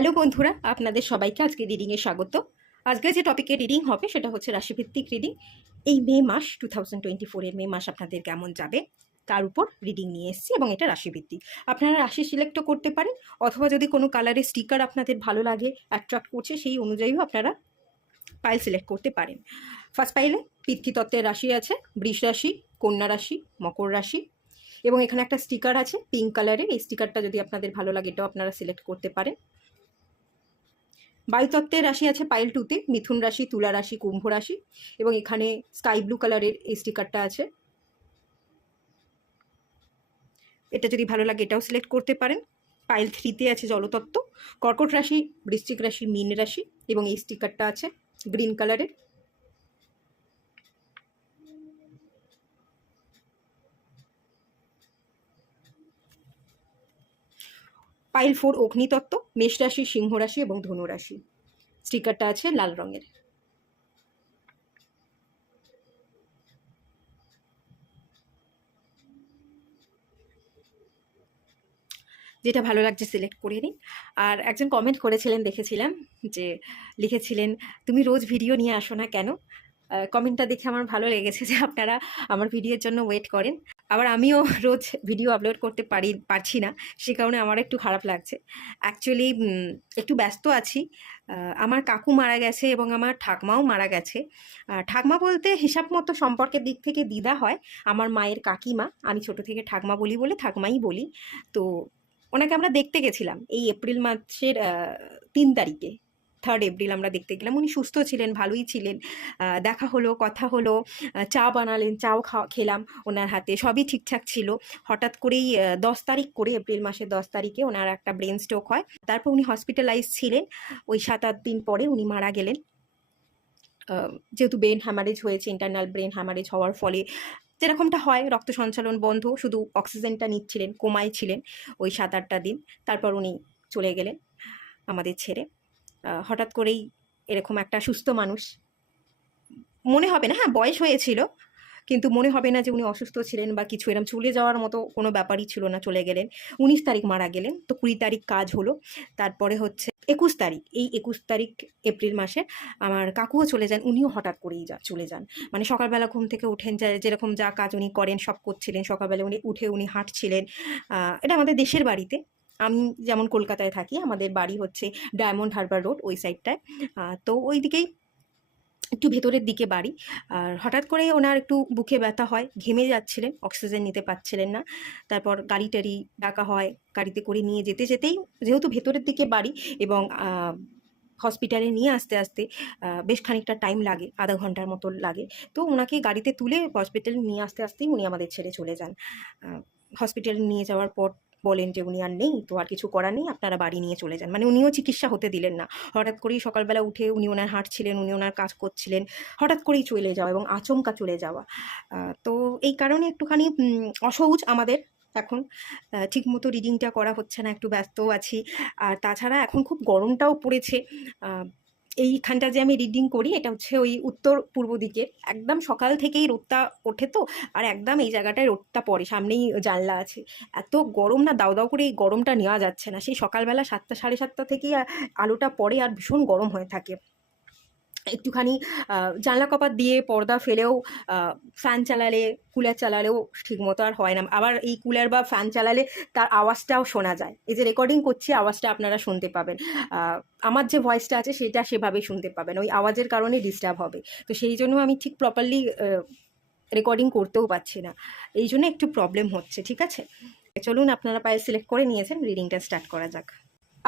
Hello বন্ধুরা, আপনাদের সবাইকে আজকে রিডিংয়ে স্বাগত। আজকে যে টপিকে রিডিং হবে সেটা হচ্ছে রাশিভিত্তিক রিডিং। এই মে মাস 2024 মে মাস আপনাদের কেমন যাবে তার উপর রিডিং নিয়ে এসেছি, এবং এটা রাশিভিত্তিক। আপনারা রাশি সিলেক্টও করতে পারেন, অথবা যদি কোনো কালারের স্টিকার আপনাদের ভালো লাগে, অ্যাট্রাক্ট করছে, সেই অনুযায়ীও আপনারা পাইল সিলেক্ট করতে পারেন। ফার্স্ট পাইলে পিতৃতত্ত্বের রাশি আছে, বৃষ রাশি, কন্যা রাশি, মকর রাশি, এবং এখানে একটা স্টিকার আছে পিঙ্ক কালারের। এই স্টিকারটা যদি আপনাদের ভালো লাগে এটাও আপনারা সিলেক্ট করতে পারেন। বায়ুতত্ত্বের রাশি আছে পাইল টুতে, মিথুন রাশি, তুলা রাশি, কুম্ভ রাশি, এবং এখানে স্কাই ব্লু কালারের এই স্টিকারটা আছে। এটা যদি ভালো লাগে এটাও সিলেক্ট করতে পারেন। পাইল থ্রিতে আছে জলতত্ত্ব, কর্কট রাশি, বৃশ্চিক রাশি, মীন রাশি, এবং এই স্টিকারটা আছে গ্রিন কালারের। পাইল ফোর অগ্নিতত্ত্ব, মেষ রাশি, সিংহ রাশি এবং ধনু রাশি, স্টিকারটা আছে লাল রঙের। যেটা ভালো লাগছে সিলেক্ট করে নিন। আর একজন কমেন্ট করেছিলেন, দেখেছিলাম, যে লিখেছিলেন, তুমি রোজ ভিডিও নিয়ে আসো না কেন? কমেন্টটা দেখে আমার ভালো লেগেছে যে আপনারা আমার ভিডিওর জন্য ওয়েট করেন। আবার আমিও রোজ ভিডিও আপলোড করতে পারছি না, সে কারণে আমার একটু খারাপ লাগছে। অ্যাকচুয়ালি একটু ব্যস্ত আছি। আমার কাকু মারা গেছে এবং আমার ঠাকমাও মারা গেছে। ঠাকমা বলতে হিসাব মতো সম্পর্কের দিক থেকে দিদা হয়, আমার মায়ের কাকিমা। আমি ছোট থেকে ঠাকমা বলি বলে ঠাকমাই বলি। তো ওনাকে আমরা দেখতে গেছিলাম এই এপ্রিল মাসের 3 তারিখে, 3 এপ্রিল আমরা দেখতে গেলাম। উনি সুস্থ ছিলেন, ভালোই ছিলেন। দেখা হলো, কথা হলো, চা বানালেন, চাও খেলাম ওনার হাতে, সবই ঠিকঠাক ছিল। হঠাৎ করেই 10 তারিখ করে, এপ্রিল মাসের 10 তারিখে ওনার একটা ব্রেন স্ট্রোক হয়। তারপর উনি হসপিটালাইজ ছিলেন। ওই 7-8 দিন পরে উনি মারা গেলেন। যেহেতু ব্রেন হ্যামারেজ হয়েছে, ইন্টারনাল ব্রেন হ্যামারেজ হওয়ার ফলে যেরকমটা হয়, রক্ত সঞ্চালন বন্ধ, শুধু অক্সিজেনটা নিচ্ছিলেন, কোমায় ছিলেন ওই 7-8টা দিন। তারপর উনি চলে গেলেন আমাদের ছেড়ে। হঠাৎ করেই এরকম একটা সুস্থ মানুষ, মনে হবে না, হ্যাঁ বয়স হয়েছিল, কিন্তু মনে হবে না যে উনি অসুস্থ ছিলেন বা কিছু, এরকম চলে যাওয়ার মতো কোনো ব্যাপারই ছিল না। চলে গেলেন 19 তারিখ মারা গেলেন। তো 20 তারিখ কাজ হলো। তারপরে হচ্ছে 21 তারিখ, এই 21 তারিখ এপ্রিল মাসে আমার কাকুও চলে যান। উনিও হঠাৎ করেই চলে যান। মানে সকালবেলা ঘুম থেকে উঠেন, যেরকম যা কাজ উনি করেন সব করছিলেন। সকালবেলা উনি হাঁটছিলেন। এটা আমাদের দেশের বাড়িতে। আমি যেমন কলকাতায় থাকি, আমাদের বাড়ি হচ্ছে ডায়মন্ড হারবার রোড, ওই সাইডটায়। তো ওই দিকেই একটু ভেতরের দিকে বাড়ি। আর হঠাৎ করে ওনার একটু বুকে ব্যথা হয়, ঘেমে যাচ্ছিলেন, অক্সিজেন নিতে পারছিলেন না। তারপর গাড়ি টাড়ি ডাকা হয়, গাড়িতে করে নিয়ে যেতে যেতেই, যেহেতু ভেতরের দিকে বাড়ি এবং হসপিটালে নিয়ে আসতে আসতে বেশ খানিকটা টাইম লাগে, আধা ঘন্টার মতো লাগে। তো ওনাকে গাড়িতে তুলে হসপিটালে নিয়ে আসতে আসতেই উনি আমাদের ছেড়ে চলে যান। হসপিটালে নিয়ে যাওয়ার পর বলেন যে উনি আর নেই, তো আর কিছু করার নেই, আপনারা বাড়ি নিয়ে চলে যান। মানে উনিও চিকিৎসা হতে দিলেন না। হঠাৎ করেই সকালবেলা উঠে উনি ওনার হাঁটছিলেন, উনি ওনার কাজ করছিলেন, হঠাৎ করেই চলে যাওয়া এবং আচমকা চলে যাওয়া। তো এই কারণে একটুখানি অসহজ আমাদের এখন। ঠিকমতো রিডিংটা করা হচ্ছে না, একটু ব্যস্তও আছি। আর তাছাড়া এখন খুব গরমটাও পড়েছে। এইখানটা যে আমি রিডিং করি, এটা হচ্ছে ওই উত্তর পূর্ব দিকের, একদম সকাল থেকেই রোদটা ওঠে, তো আর একদম এই জায়গাটায় রোদটা পড়ে, সামনেই জানলা আছে। এত গরম না, দাউ দাউ করে এই গরমটা নেওয়া যাচ্ছে না। সেই সকালবেলা 7টা, 7:30 থেকেই আলোটা পড়ে আর ভীষণ গরম হয়ে থাকে। একটুখানি জানলা কপাট দিয়ে পর্দা ফেলেও ফ্যান চালালে, কুলার চালালেও ঠিকমতো আর হয় না। আবার এই কুলার বা ফ্যান চালালে তার আওয়াজটাও শোনা যায়। এই যে রেকর্ডিং করছি, আওয়াজটা আপনারা শুনতে পাবেন। আমার যে ভয়েসটা আছে সেটা সেভাবেই শুনতে পাবেন, ওই আওয়াজের কারণে ডিস্টার্ব হবে। তো সেই জন্য আমি ঠিক প্রপারলি রেকর্ডিং করতেও পারছি না, এই জন্য একটু প্রবলেম হচ্ছে। ঠিক আছে, চলুন, আপনারা পাইল সিলেক্ট করে নিয়েছেন, রিডিংটা স্টার্ট করা যাক।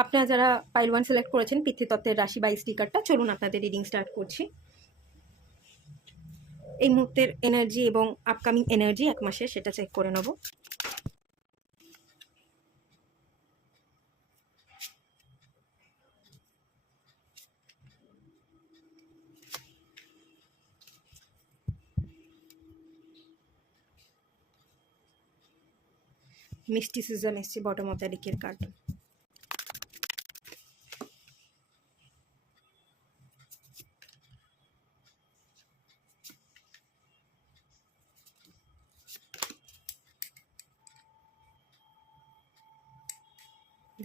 আপনারা যারা পাইল 1 সিলেক্ট করেছেন, পিতৃতত্ত্বের রাশি বা স্টিকারটা, চলুন আপনাদের রিডিং স্টার্ট করছি। এই মুহূর্তের এনার্জি এবং আপকামিং এনার্জি 1 মাসে, সেটা চেক করে নেব। মিস্টিসিজম এসছে বটম অফ দ্য ডেকের কার্ড।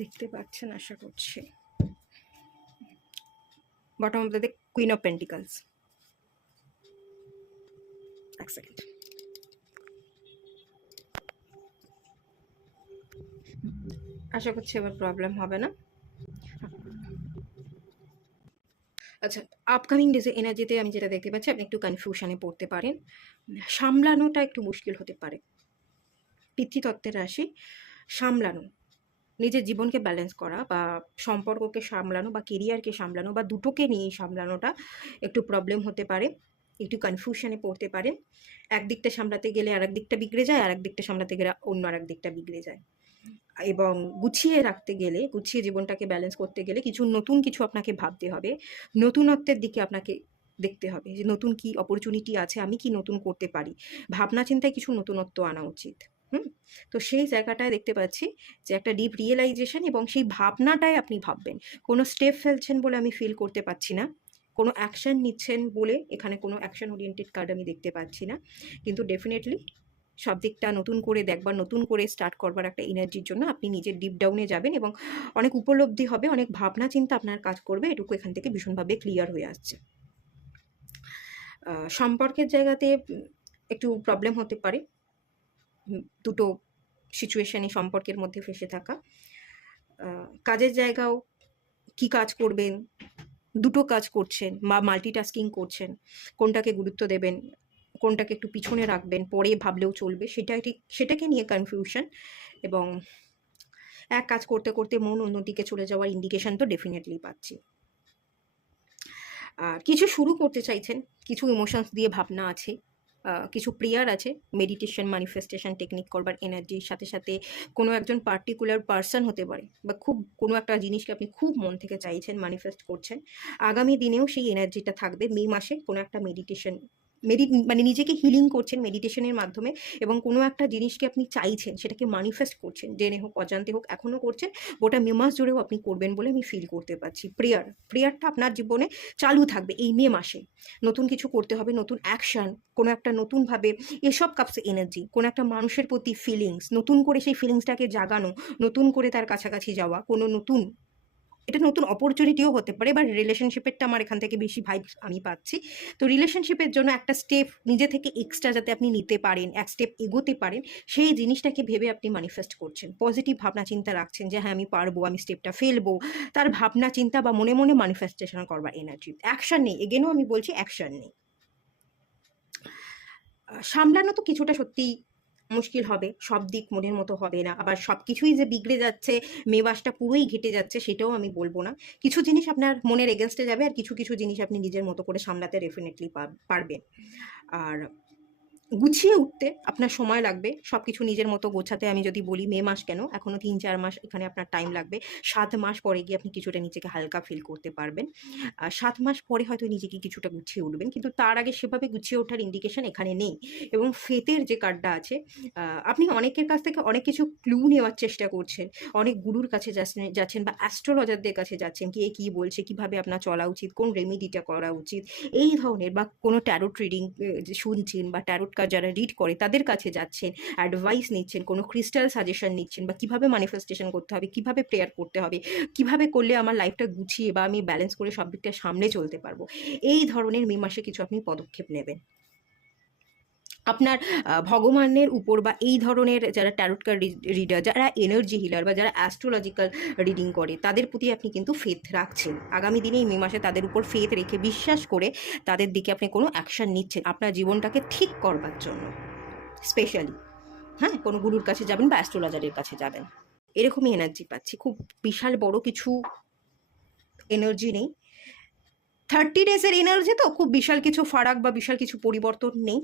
দেখতে পাচ্ছেন আশা করছি। Bottom of the deck queen of pentacles. এক সেকেন্ড। আশা করছি এবার প্রবলেম হবে না। আচ্ছা, আপকামিং ডেজে এনার্জিতে আমি যেটা দেখতে পাচ্ছি, আপনি একটু কনফিউশনে পড়তে পারেন, সামলানোটা একটু মুশকিল হতে পারে। পিতৃতত্ত্বের রাশি, সামলানো, নিজের জীবনকে ব্যালেন্স করা বা সম্পর্ককে সামলানো বা কেরিয়ারকে সামলানো বা দুটোকে নিয়েই সামলানোটা একটু প্রবলেম হতে পারে, একটু কনফিউশনে পড়তে পারেন। একদিকটা সামলাতে গেলে আর একদিকটা বিগড়ে যায়, আর একদিকটা সামলাতে গেলে অন্য আর একদিকটা বিগড়ে যায়। এবং গুছিয়ে রাখতে গেলে, গুছিয়ে জীবনটাকে ব্যালেন্স করতে গেলে কিছু নতুন কিছু আপনাকে ভাবতে হবে, নতুনত্বের দিকে আপনাকে দেখতে হবে যে নতুন কি অপরচুনিটি আছে, আমি কি নতুন করতে পারি, ভাবনা চিন্তায় কিছু নতুনত্ব আনা উচিত। তো সেই জায়গাটায় দেখতে পাচ্ছি যে একটা ডিপ রিয়েলাইজেশন, এবং সেই ভাবনাটাই আপনি ভাববেন। কোনো স্টেপ ফেলছেন বলে আমি ফিল করতে পারছি না, কোনো অ্যাকশন নিচ্ছেন বলে এখানে কোনো অ্যাকশন ওরিয়েন্টেড কার্ড আমি দেখতে পাচ্ছি না, কিন্তু ডেফিনেটলি সব দিকটা নতুন করে দেখবার, নতুন করে স্টার্ট করবার একটা এনার্জির জন্য আপনি নিজের ডিপ ডাউনে যাবেন এবং অনেক উপলব্ধি হবে, অনেক ভাবনা চিন্তা আপনার কাজ করবে। এটুকু এখান থেকে ভীষণভাবে ক্লিয়ার হয়ে আসছে। সম্পর্কের জায়গাতে একটু প্রবলেম হতে পারে, দুটো সিচুয়েশানে সম্পর্কের মধ্যে ফেসে থাকা। কাজের জায়গাও কি কাজ করবেন, দুটো কাজ করছেন বা মাল্টিটাস্কিং করছেন, কোনটাকে গুরুত্ব দেবেন, কোনটাকে একটু পিছনে রাখবেন, পরে ভাবলেও চলবে, সেটাকে নিয়ে কনফিউশন। এবং এক কাজ করতে করতে মন অন্যদিকে চলে যাওয়ার ইন্ডিকেশন তো ডেফিনেটলি পাচ্ছি। আর কিছু শুরু করতে চাইছেন, কিছু ইমোশনস দিয়ে ভাবনা আছে, কিছু প্রেয়ার আছে, মেডিটেশন, ম্যানিফেস্টেশন টেকনিক করবার এনার্জির সাথে সাথে কোনো একজন পার্টিকুলার পার্সন হতে পারে, বা খুব কোনো একটা জিনিসকে আপনি খুব মন থেকে চাইছেন, ম্যানিফেস্ট করছেন। আগামী দিনেও সেই এনার্জিটা থাকবে। মে মাসে কোনো একটা মেডিটেশন, মানে নিজেকে হিলিং করছেন মেডিটেশনের মাধ্যমে, এবং কোনো একটা জিনিসকে আপনি চাইছেন, সেটাকে ম্যানিফেস্ট করছেন, জেনে হোক অজান্তে হোক, এখনও করছেন। গোটা মে মাস জুড়েও আপনি করবেন বলে আমি ফিল করতে পারছি। প্রেয়ারটা আপনার জীবনে চালু থাকবে এই মে মাসে। নতুন কিছু করতে হবে, নতুন অ্যাকশন, কোনো একটা নতুনভাবে, এসব কাপসে এনার্জি, কোনো একটা মানুষের প্রতি ফিলিংস, নতুন করে সেই ফিলিংসটাকে জাগানো, নতুন করে তার কাছাকাছি যাওয়া, কোনো নতুন, এটা নতুন অপরচুনিটিও হতে পারে। এবার রিলেশনশিপেরটা আমার এখান থেকে বেশি ভাইবস আমি পাচ্ছি। তো রিলেশনশিপের জন্য একটা স্টেপ নিজে থেকে এক্সট্রা যাতে আপনি নিতে পারেন, এক স্টেপ এগোতে পারেন, সেই জিনিসটাকে ভেবে আপনি ম্যানিফেস্ট করছেন, পজিটিভ ভাবনা চিন্তা রাখছেন যে হ্যাঁ আমি পারবো, আমি স্টেপটা ফেলবো, তার ভাবনা চিন্তা বা মনে মনে ম্যানিফেস্টেশন করবার এনার্জি। অ্যাকশন নেই, এগেনও আমি বলছি অ্যাকশন নেই। সামলানো তো কিছুটা সত্যিই মুশকিল হবে, সব দিক মনের মতো হবে না, আবার সব কিছুই যে বিগড়ে যাচ্ছে, মেবাসটা পুরোই ঘেটে যাচ্ছে সেটাও আমি বলবো না। কিছু জিনিস আপনার মনের এগেনস্টে যাবে, আর কিছু কিছু জিনিস আপনি নিজের মতো করে সামলাতে ডেফিনেটলি পারবেন। আর গুছিয়ে উঠতে আপনার সময় লাগবে, সব কিছু নিজের মতো গোছাতে। আমি যদি বলি মে মাস কেন, এখনও 3-4 মাস এখানে আপনার টাইম লাগবে। 7 মাস পরে গিয়ে আপনি কিছুটা নিজেকে হালকা ফিল করতে পারবেন। 7 মাস পরে হয়তো নিজেকে কিছুটা গুছিয়ে উঠবেন, কিন্তু তার আগে সেভাবে গুছিয়ে ওঠার ইন্ডিকেশন এখানে নেই। এবং ফেতের যে কার্ডটা আছে, আপনি অনেকের কাছ থেকে অনেক কিছু ক্লু নেওয়ার চেষ্টা করছেন, অনেক গুরুর কাছে যাচ্ছেন বা অ্যাস্ট্রোলজারদের কাছে যাচ্ছেন, কে কী বলছে, কীভাবে আপনার চলা উচিত, কোন রেমেডিটা করা উচিত, এই ধরনের, বা কোনো ট্যারোট রিডিং শুনছেন, বা ট্যারোট কার্ড যারা রিড করে তাদের কাছে যাচ্ছেন, অ্যাডভাইস নিচ্ছেন, কোনো ক্রিস্টাল সাজেশন নিচ্ছেন, বা কীভাবে ম্যানিফেস্টেশন করতে হবে, কীভাবে প্রেয়ার করতে হবে, কীভাবে করলে আমার লাইফটা গুছিয়ে বা আমি ব্যালেন্স করে সব দিকটা সামনে চলতে পারবো, এই ধরনের মে মাসে কিছু আপনি পদক্ষেপ নেবেন। আপনার ভগবানের উপর বা এই ধরনের যারা ট্যারোট কার্ড রিডার, যারা এনার্জি হিলার বা যারা অ্যাস্ট্রোলজিক্যাল রিডিং করে, তাদের প্রতি আপনি কিন্তু ফেথ রাখছেন। আগামী দিনে এই মে মাসে তাদের উপর ফেথ রেখে, বিশ্বাস করে তাদের দিকে আপনি কোনো অ্যাকশান নিচ্ছেন আপনার জীবনটাকে ঠিক করবার জন্য। স্পেশালি হ্যাঁ, কোনো গুরুর কাছে যাবেন বা অ্যাস্ট্রোলজারের কাছে যাবেন, এরকমই এনার্জি পাচ্ছি। খুব বিশাল বড় কিছু এনার্জি নেই। 30 ডেজের এনার্জি তো, খুব বিশাল কিছু ফারাক বা বিশাল কিছু পরিবর্তন নেই।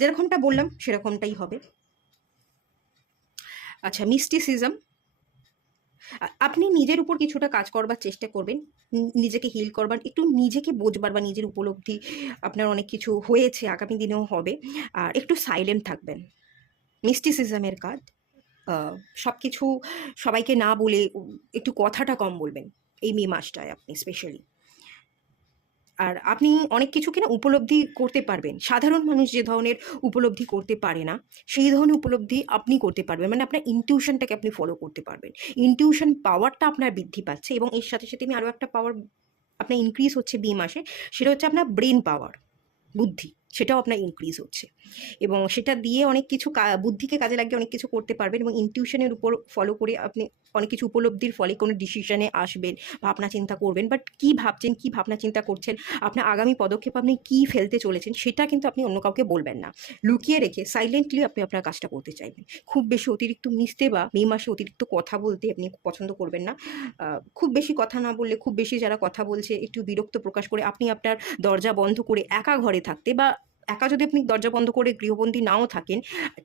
যেরকমটা বললাম সেরকমটাই হবে। আচ্ছা, মিস্টিসিজম, আপনি নিজের উপর কিছুটা কাজ করবার চেষ্টা করবেন, নিজেকে হিল করবার, একটু নিজেকে বোঝবার বা নিজের উপলব্ধি, আপনার অনেক কিছু হয়েছে, আগামী দিনেও হবে। আর একটু সাইলেন্ট থাকবেন, মিস্টিসিজমের কাজ। সব কিছু সবাইকে না বলে একটু কথাটা কম বলবেন এই মে মাসটায় আপনি স্পেশালি। আর আপনি অনেক কিছুকে না উপলব্ধি করতে পারবেন, সাধারণ মানুষ যে ধরনের উপলব্ধি করতে পারে না, সেই ধরনের উপলব্ধি আপনি করতে পারবেন। মানে আপনার ইনটিউশনটাকে আপনি ফলো করতে পারবেন, ইনটিউশন পাওয়ারটা আপনার বৃদ্ধি পাচ্ছে। এবং এর সাথে সাথে আমি আরও একটা পাওয়ার আপনার ইনক্রিজ হচ্ছে বি মাসে, সেটা হচ্ছে আপনার ব্রেন পাওয়ার, বুদ্ধি, সেটাও আপনার ইনক্রিজ হচ্ছে। এবং সেটা দিয়ে অনেক কিছু বুদ্ধিকে কাজে লাগিয়ে অনেক কিছু করতে পারবেন, এবং ইনটিউশনের উপর ফলো করে আপনি অনেক কিছু উপলব্ধির ফলে কোনো ডিসিশনে আসবেন, ভাবনা চিন্তা করবেন। বাট কী ভাবছেন, কী ভাবনা চিন্তা করছেন, আপনার আগামী পদক্ষেপ আপনি কী ফেলতে চলেছেন, সেটা কিন্তু আপনি অন্য কাউকে বলবেন না। লুকিয়ে রেখে সাইলেন্টলি আপনি আপনার কাজটা করতে চাইবেন। খুব বেশি অতিরিক্ত মিশতে বা মে মাসে অতিরিক্ত কথা বলতে আপনি পছন্দ করবেন না। খুব বেশি কথা না বললে, খুব বেশি যারা কথা বলছে একটু বিরক্ত প্রকাশ করে আপনি আপনার দরজা বন্ধ করে একা ঘরে থাকতে, বা একা যদি আপনি দরজা বন্ধ করে গৃহবন্দী নাও থাকেন,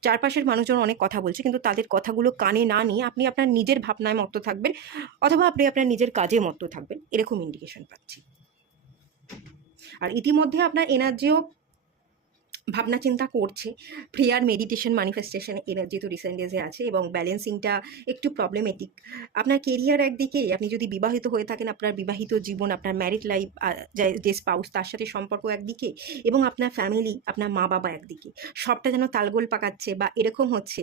চারপাশের মানুষজন অনেক কথা বলছে কিন্তু তাদের কথাগুলো কানে না নিয়ে আপনি আপনার নিজের ভাবনায় মত্ত থাকবেন, অথবা আপনি আপনার নিজের কাজে মত্ত থাকবেন, এরকম ইন্ডিকেশন পাচ্ছি। আর ইতিমধ্যে আপনার এনার্জিও ভাবনা চিন্তা করছে, প্রেয়ার, মেডিটেশন, ম্যানিফেস্টেশন এনার্জি তো রিসেন্ট ডেজে আছে, এবং ব্যালেন্সিংটা একটু প্রবলেমেটিক। আপনার কেরিয়ার একদিকে, আপনি যদি বিবাহিত হয়ে থাকেন আপনার বিবাহিত জীবন, আপনার ম্যারিড লাইফ, যে স্পাউস তার সাথে সম্পর্ক একদিকে, এবং আপনার ফ্যামিলি, আপনার মা বাবা একদিকে, সবটা যেন তালগোল পাকাচ্ছে, বা এরকম হচ্ছে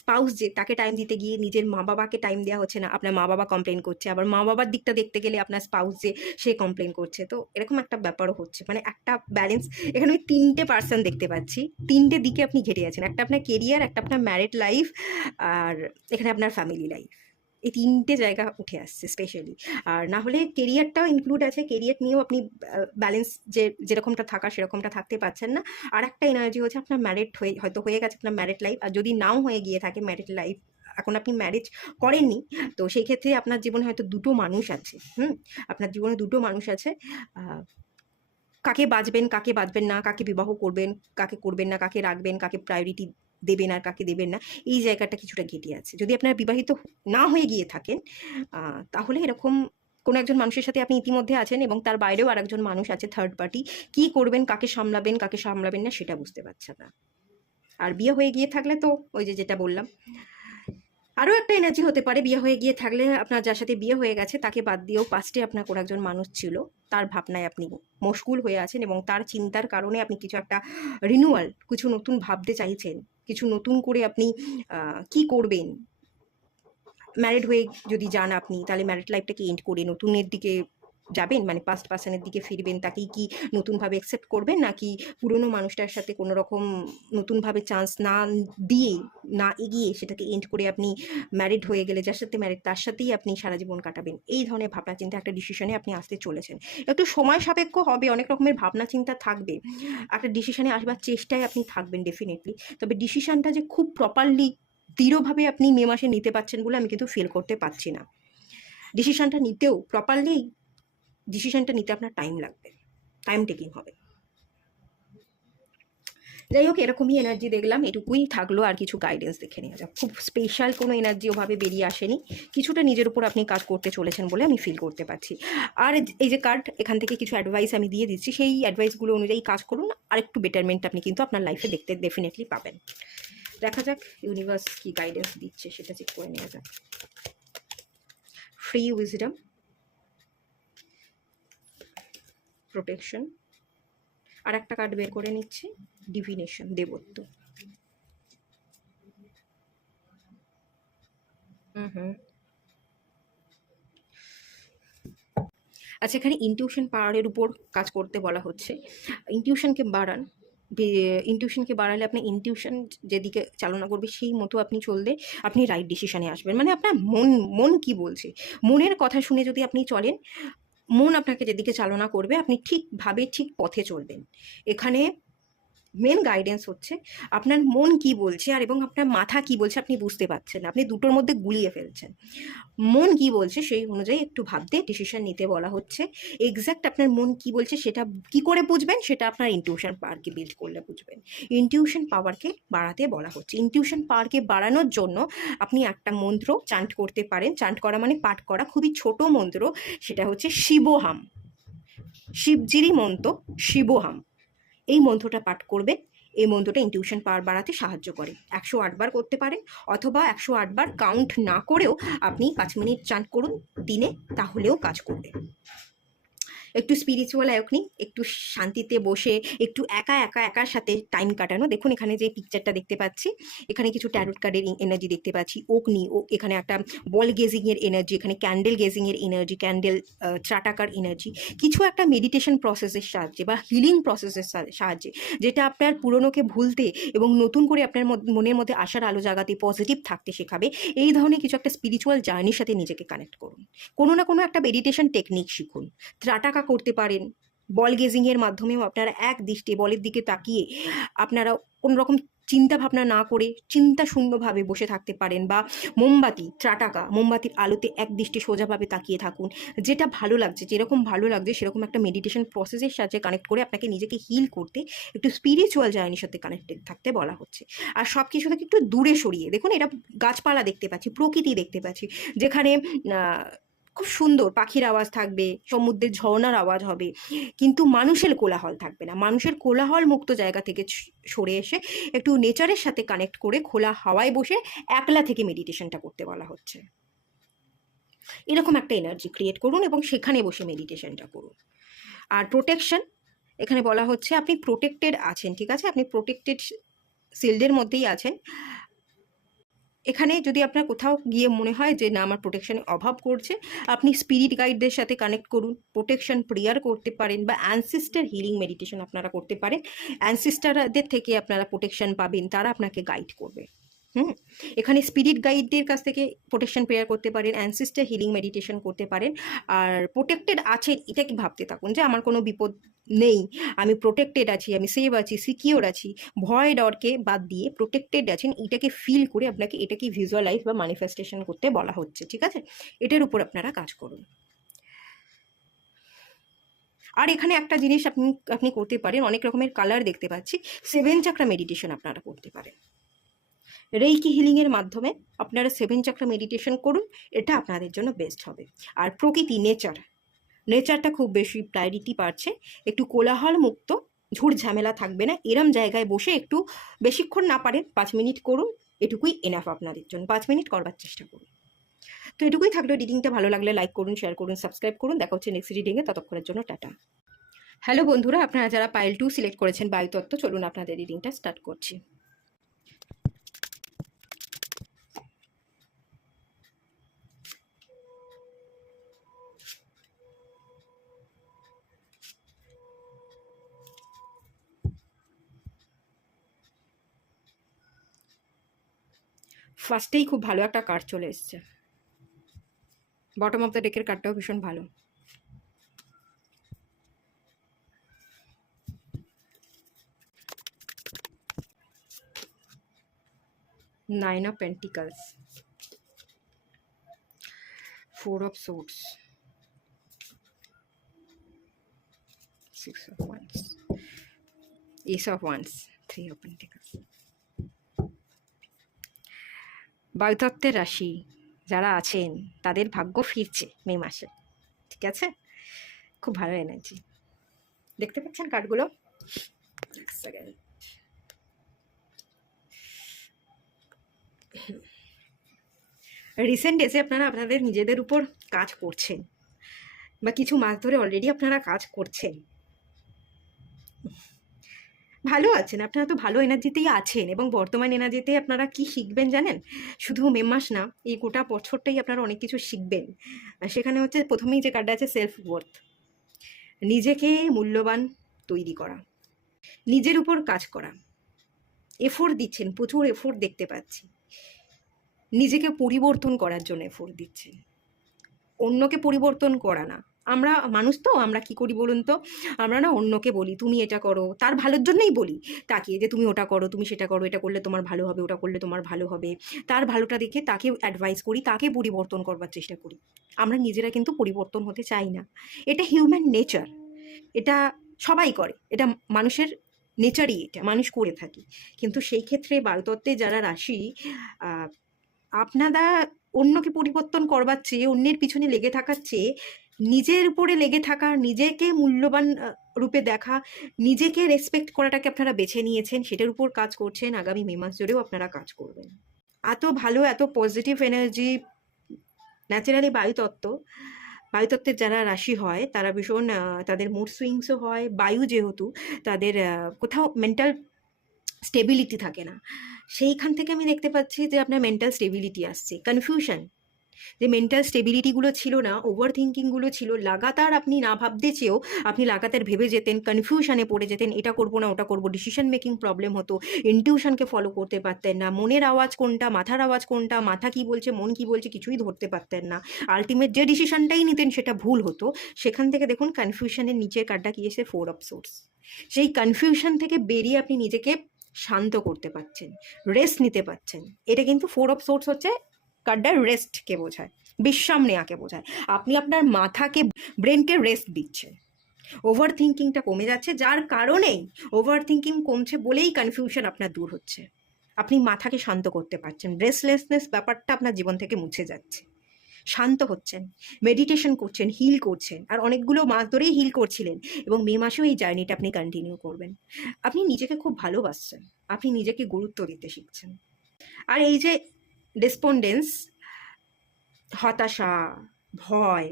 স্পাউস যে তাকে টাইম দিতে গিয়ে নিজের মা বাবাকে টাইম দেওয়া হচ্ছে না, আপনার মা বাবা কমপ্লেন করছে, আবার মা বাবার দিকটা দেখতে গেলে আপনার স্পাউস যে সে কমপ্লেন করছে। তো এরকম একটা ব্যাপারও হচ্ছে, মানে একটা ব্যালেন্স। এখানে আমি 3টে পার্সন দেখতে পাচ্ছি, 3টে দিকে আপনি ঘেটে আছেন, একটা আপনার কেরিয়ার, একটা আপনার ম্যারিড লাইফ, আর এখানে আপনার ফ্যামিলি লাইফ। এই 3টে জায়গা উঠে আসছে স্পেশালি। আর না হলে কেরিয়ারটাও ইনক্লুড আছে, কেরিয়ার নিয়েও আপনি ব্যালেন্স যেরকমটা থাকা সেরকমটা থাকতে পারছেন না। আর একটা এনার্জি হচ্ছে আপনার ম্যারিড হয়তো হয়ে গেছে আপনার ম্যারিড লাইফ, আর যদি নাও হয়ে গিয়ে থাকে ম্যারিড লাইফ, এখন আপনি ম্যারেজ করেননি, তো সেই ক্ষেত্রে আপনার জীবনে হয়তো 2টো মানুষ আছে। আপনার জীবনে 2টো মানুষ আছে। কাকে বাঁচবেন, কাকে বাঁচবেন না, কাকে বিবাহ করবেন, কাকে করবেন না, কাকে রাখবেন, কাকে প্রায়োরিটি দেবেন আর কাকে দেবেন না, এই জায়গাটা কিছুটা ঘেটে আছে। যদি আপনারা বিবাহিত না হয়ে গিয়ে থাকেন, তাহলে এরকম কোনো একজন মানুষের সাথে আপনি ইতিমধ্যে আছেন, এবং তার বাইরেও আরেকজন মানুষ আছে, থার্ড পার্টি। কী করবেন, কাকে সামলাবেন না সেটা বুঝতে পারছেন না। আর বিয়ে হয়ে গিয়ে থাকলে তো ওই যেটা বললাম, আরও একটা এনার্জি হতে পারে, বিয়ে হয়ে গিয়ে থাকলে আপনার যার সাথে বিয়ে হয়ে গেছে তাকে বাদ দিয়েও পাস্টে আপনার কোনো একজন মানুষ ছিল, তার ভাবনায় আপনি মশগুল হয়ে আছেন, এবং তার চিন্তার কারণে আপনি কিছু একটা রিনিউয়াল, কিছু নতুন ভাবতে চাইছেন, কিছু নতুন করে আপনি কি করবেন। ম্যারিড হয়ে যদি যান আপনি, তাহলে ম্যারিড লাইফটাকে এন্ড করে নতুনের দিকে যাবেন, মানে পাস্ট পার্সনের দিকে ফিরবেন, তাকেই কি নতুনভাবে অ্যাকসেপ্ট করবেন, নাকি পুরনো মানুষটার সাথে কোনো রকম নতুনভাবে চান্স না দিয়ে, না এগিয়ে সেটাকে এন্ড করে আপনি ম্যারিড হয়ে গেলে যার সাথে ম্যারিড তার সাথেই আপনি সারা জীবন কাটাবেন, এই ধরনের ভাবনা চিন্তা একটা ডিসিশনে আপনি আসতে চলেছেন। একটু সময় সাপেক্ষ হবে, অনেক রকমের ভাবনা চিন্তা থাকবে, একটা ডিসিশনে আসবার চেষ্টায় আপনি থাকবেন ডেফিনেটলি। তবে ডিসিশনটা যে খুব প্রপারলি দৃঢ়ভাবে আপনি মে মাসে নিতে পারছেন বলে আমি কিন্তু ফিল করতে পারছি না। ডিসিশনটা নিতেও প্রপারলি ডিসিশনটা নিতে আপনার টাইম লাগবে, টাইম টেকিং হবে। যাই হোক, এরকমই এনার্জি দেখলাম, এটুকুই থাকলো। আর কিছু গাইডেন্স দেখে নেওয়া যাক। খুব স্পেশাল কোনো এনার্জি ওভাবে বেরিয়ে আসেনি, কিছুটা নিজের উপর আপনি কাজ করতে চলেছেন বলে আমি ফিল করতে পারছি। আর এই যে কার্ড, এখান থেকে কিছু অ্যাডভাইস আমি দিয়ে দিচ্ছি, সেই অ্যাডভাইসগুলো অনুযায়ী কাজ করুন, আর একটু বেটারমেন্ট আপনি কিন্তু আপনার লাইফে দেখতে ডেফিনেটলি পাবেন। দেখা যাক ইউনিভার্স কি গাইডেন্স দিচ্ছে, সেটা চেক করে নেওয়া যাক। ফ্রি উইজডম, প্রোটেকশন, আর একটা কার্ড বের করে নিচ্ছি, ডিভিনেশন, দেবত্ব। আচ্ছা, এখানে ইনটিউশন পাওয়ারের উপর কাজ করতে বলা হচ্ছে। ইনটিউশনকে বাড়ান, ইনটিউশনকে বাড়ালে আপনি ইনটিউশন যেদিকে চালনা করবে সেই মতো আপনি চললে আপনি রাইট ডিসিশনে আসবেন। মানে আপনার মন কি বলছে, মনের কথা শুনে যদি আপনি চলেন, মন আপনাকে যেদিকে চালনা করবে আপনি ঠিকভাবে ঠিক পথে চলবেন। এখানে মেন গাইডেন্স হচ্ছে আপনার মন কি বলছে আর এবং আপনার মাথা কি বলছে আপনি বুঝতে পারছেন না, আপনি দুটোর মধ্যে গুলিয়ে ফেলছেন। মন কি বলছে সেই অনুযায়ী একটু ভাবতে ডিসিশন নিতে বলা হচ্ছে। এক্স্যাক্ট আপনার মন কি বলছে সেটা কি করে বুঝবেন, সেটা আপনার ইনটিউশন পাওয়ারকে বিল্ড করলে বুঝবেন। ইনটিউশন পাওয়ারকে বাড়াতে বলা হচ্ছে। ইনটিউশন পাওয়ারকে বাড়ানোর জন্য আপনি একটা মন্ত্র চান্ট করতে পারেন। চান্ট করা মানে পাঠ করা, খুবই ছোট মন্ত্র, সেটা হচ্ছে শিবোহাম, শিবজিরই মন্ত্র শিবোহাম। এই মন্ত্রটা পাঠ করবেন। এই মন্ত্রটা ইনটিউশন পাওয়ার বাড়াতে সাহায্য করে। 108 বার করতে পারেন, অথবা 108 বার কাউন্ট না করেও আপনি 5 মিনিট চান্ট করুন দিনে, তাহলেও কাজ করবে। একটু স্পিরিচুয়াল অ্যাওয়েকনিং, একটু শান্তিতে বসে একটু একার সাথে টাইম কাটানো। দেখুন এখানে যে পিকচারটা দেখতে পাচ্ছি, এখানে কিছু ট্যারোট কার্ডের এনার্জি দেখতে পাচ্ছি, অগ্নি ও এখানে একটা বল গেজিংয়ের এনার্জি, এখানে ক্যান্ডেল গেজিংয়ের এনার্জি, ক্যান্ডেল চাটাকার এনার্জি। কিছু একটা মেডিটেশন প্রসেসের সাহায্যে বা হিলিং প্রসেসের সাহায্যে, যেটা আপনার পুরনোকে ভুলতে এবং নতুন করে আপনার মনের মধ্যে আশার আলো জাগাতে, পজিটিভ থাকতে শেখাবে। এই ধরনের কিছু একটা স্পিরিচুয়াল জার্নির সাথে নিজেকে কানেক্ট করুন। কোনো না কোনো একটা মেডিটেশন টেকনিক শিখুন। ত্রাটাকা করতে পারেন, বল গেজিংয়ের মাধ্যমেও আপনারা এক দৃষ্টে বলের দিকে তাকিয়ে আপনারা কোনোরকম চিন্তা ভাবনা না করে চিন্তা শূন্যভাবে বসে থাকতে পারেন, বা মোমবাতি, ত্রাটাকা মোমবাতির আলোতে এক দৃষ্টে সোজাভাবে তাকিয়ে থাকুন। যেটা ভালো লাগছে, যেরকম ভালো লাগছে সেরকম একটা মেডিটেশন প্রসেসের সাথে কানেক্ট করে আপনাকে নিজেকে হিল করতে, একটু স্পিরিচুয়াল জার্নির সাথে কানেক্টেড থাকতে বলা হচ্ছে। আর সব কিছু থেকে একটু দূরে সরিয়ে দেখুন, এটা গাছপালা দেখতে পাচ্ছি, প্রকৃতি দেখতে পাচ্ছি, যেখানে খুব সুন্দর পাখির আওয়াজ থাকবে, সমুদ্রের ঝর্ণার আওয়াজ হবে, কিন্তু মানুষের কোলাহল থাকবে না। মানুষের কোলাহল মুক্ত জায়গা থেকে সরে এসে একটু নেচারের সাথে কানেক্ট করে খোলা হাওয়ায় বসে একলা থেকে মেডিটেশনটা করতে বলা হচ্ছে। এরকম একটা এনার্জি ক্রিয়েট করুন এবং সেখানে বসে মেডিটেশনটা করুন। আর প্রোটেকশন, এখানে বলা হচ্ছে আপনি প্রোটেক্টেড আছেন, ঠিক আছে, আপনি প্রোটেক্টেড শিল্ডের মধ্যেই আছেন। এখানে যদি আপনার কোথাও গিয়ে মনে হয় যে না আমার প্রোটেকশনের অভাব করছে, আপনি স্পিরিট গাইডদের সাথে কানেক্ট করুন, প্রোটেকশন প্রেয়ার করতে পারেন, বা অ্যানসিস্টার হিলিং মেডিটেশন আপনারা করতে পারেন। অ্যানসিস্টারদের থেকে আপনারা প্রোটেকশন পাবেন, তারা আপনাকে গাইড করবে। এখানে স্পিরিট গাইডদের কাছ থেকে প্রোটেকশন প্রেয়ার করতে পারেন, অ্যানসিস্টার হিলিং মেডিটেশন করতে পারেন। আর প্রোটেক্টেড আছেন এটা কি ভাবতে থাকুন যে আমার কোনো বিপদ নেই, আমি প্রোটেক্টেড আছি, আমি সেভ আছি, সিকিওর আছি। ভয় ডরকে বাদ দিয়ে প্রোটেক্টেড আছেন এটাকে ফিল করে আপনাকে এটাকে ভিজুয়ালাইজ বা ম্যানিফেস্টেশন করতে বলা হচ্ছে, ঠিক আছে। এটার উপর আপনারা কাজ করুন। আর এখানে একটা জিনিস আপনি করতে পারেন, অনেক রকমের কালার দেখতে পাচ্ছি, 7 চাকরা মেডিটেশন আপনারা করতে পারেন। রেইকি হিলিংয়ের মাধ্যমে আপনারা 7 চাকরা মেডিটেশন করুন, এটা আপনাদের জন্য বেস্ট হবে। আর প্রকৃতি, নেচারটা খুব বেশি প্রায়োরিটি পাচ্ছে। একটু কোলাহল মুক্ত, ঝুট ঝামেলা থাকবে না, এরম জায়গায় বসে একটু বেশিক্ষণ না পারেন 5 মিনিট করুন, এটুকুই এনাফ আপনাদের জন্য। 5 মিনিট করবার চেষ্টা করুন। তো এটুকুই থাকলো। রিডিংটা ভালো লাগলে লাইক করুন, শেয়ার করুন, সাবস্ক্রাইব করুন। দেখা হচ্ছে নেক্সট রিডিংয়ে, ততক্ষণের জন্য টাটা। হ্যালো বন্ধুরা, আপনারা যারা পাইল 2 সিলেক্ট করেছেন বায়ুতত্ত্ব, চলুন আপনাদের রিডিংটা স্টার্ট করছি। ফার্স্টেই খুব ভালো একটা কার্ড চলে এসছে। বটম অফ দ্য ডেকের কার্ডটাও ভীষণ ভালো। Nine of pentacles, 4 of swords, 6 of wands, ace of wands, 3 of pentacles। বায়ুতত্ত্বের রাশি যারা আছেন তাদের ভাগ্য ফিরছে মে মাসে, ঠিক আছে। খুব ভালো এনার্জি দেখতে পাচ্ছেন কার্ডগুলো। রিসেন্ট ডেজে আপনারা আপনাদের নিজেদের উপর কাজ করছেন, বা কিছু মাস ধরে অলরেডি আপনারা কাজ করছেন, ভালো আছেন, আপনারা তো ভালো এনার্জিতেই আছেন। এবং বর্তমান এনার্জিতে আপনারা কি শিখবেন জানেন, শুধু মে মাস না, এই গোটা বছরটাই আপনারা অনেক কিছু শিখবেন। সেখানে হচ্ছে প্রথমেই যে কার্ডটা আছে সেলফ ওয়ার্থ, নিজেকে মূল্যবান তৈরি করা, নিজের উপর কাজ করা, এফোর্ট দিচ্ছেন, প্রচুর এফোর্ট দেখতে পাচ্ছি, নিজেকে পরিবর্তন করার জন্য এফোর্ট দিচ্ছেন, অন্যকে পরিবর্তন করা না। আমরা মানুষ তো, আমরা কি করি বলুন তো, আমরা না অন্যকে বলি তুমি এটা করো, তার ভালোর জন্যই বলি, তাকে যে তুমি ওটা করো, তুমি সেটা করো, এটা করলে তোমার ভালো হবে, ওটা করলে তোমার ভালো হবে, তার ভালোটা দেখে তাকে অ্যাডভাইস করি, তাকে পরিবর্তন করবার চেষ্টা করি। আমরা নিজেরা কিন্তু পরিবর্তন হতে চাই না। এটা হিউম্যান নেচার, এটা সবাই করে, এটা মানুষের নেচারই, এটা মানুষ করে থাকি। কিন্তু সেই ক্ষেত্রে বায়ুতত্ত্বে যারা রাশি, আপনারা অন্যকে পরিবর্তন করবার চেয়ে, অন্যের পিছনে লেগে থাকার চেয়ে নিজের উপরে লেগে থাকা, নিজেকে মূল্যবান রূপে দেখা, নিজেকে রেসপেক্ট করাটাকে আপনারা বেছে নিয়েছেন, সেটার উপর কাজ করছেন। আগামী মে মাস জুড়েও আপনারা কাজ করবেন। এত ভালো, এত পজিটিভ এনার্জি, ন্যাচারালি বায়ুতত্ত্ব, বায়ুতত্ত্বের যারা রাশি হয় তারা ভীষণ তাদের মুড সুইংসও হয়, বায়ু যেহেতু তাদের কোথাও মেন্টাল স্টেবিলিটি থাকে না। সেইখান থেকে আমি দেখতে পাচ্ছি যে আপনার মেন্টাল স্টেবিলিটি আসছে, কনফিউশন, যে মেন্টাল স্টেবিলিটিগুলো ছিল না, ওভার থিঙ্কিংগুলো ছিল, লাগাতার আপনি না ভাবতে চেয়েও আপনি লাগাতার ভেবে যেতেন, কনফিউশনে পড়ে যেতেন, এটা করবো না ওটা করবো, ডিসিশন মেকিং প্রবলেম হতো, ইনটিউশনকে ফলো করতে পারতেন না, মনের আওয়াজ কোনটা মাথার আওয়াজ কোনটা, মাথা কি বলছে মন কি বলছে কিছুই ধরতে পারতেন না, আলটিমেট যে ডিসিশনটাই নিতেন সেটা ভুল হতো। সেখান থেকে দেখুন কনফিউশনের নিচের কার্ডটা কি এসে 4 অফ সোর্স। সেই কনফিউশন থেকে বেরিয়ে আপনি নিজেকে শান্ত করতে পারছেন, রেস্ট নিতে পারছেন। এটা কিন্তু 4 অফ সোর্স হচ্ছে কার্ডটা রেস্টকে বোঝায়, বিশ্রাম নেওয়াকে বোঝায়। আপনি আপনার মাথাকে, ব্রেনকে রেস্ট দিচ্ছেন, ওভার থিঙ্কিংটা কমে যাচ্ছে, যার কারণেই ওভার থিঙ্কিং কমছে বলেই কনফিউশন আপনার দূর হচ্ছে। আপনি মাথাকে শান্ত করতে পারছেন, রেস্টলেসনেস ব্যাপারটা আপনার জীবন থেকে মুছে যাচ্ছে, শান্ত হচ্ছেন, মেডিটেশন করছেন, হিল করছেন, আর অনেকগুলো মাস ধরেই হিল করছিলেন এবং মে মাসেও এই জার্নিটা আপনি কন্টিনিউ করবেন। আপনি নিজেকে খুব ভালোবাসছেন, আপনি নিজেকে গুরুত্ব দিতে শিখছেন। আর এই যে ডেসপন্ডেন্স, হতাশা, ভয়,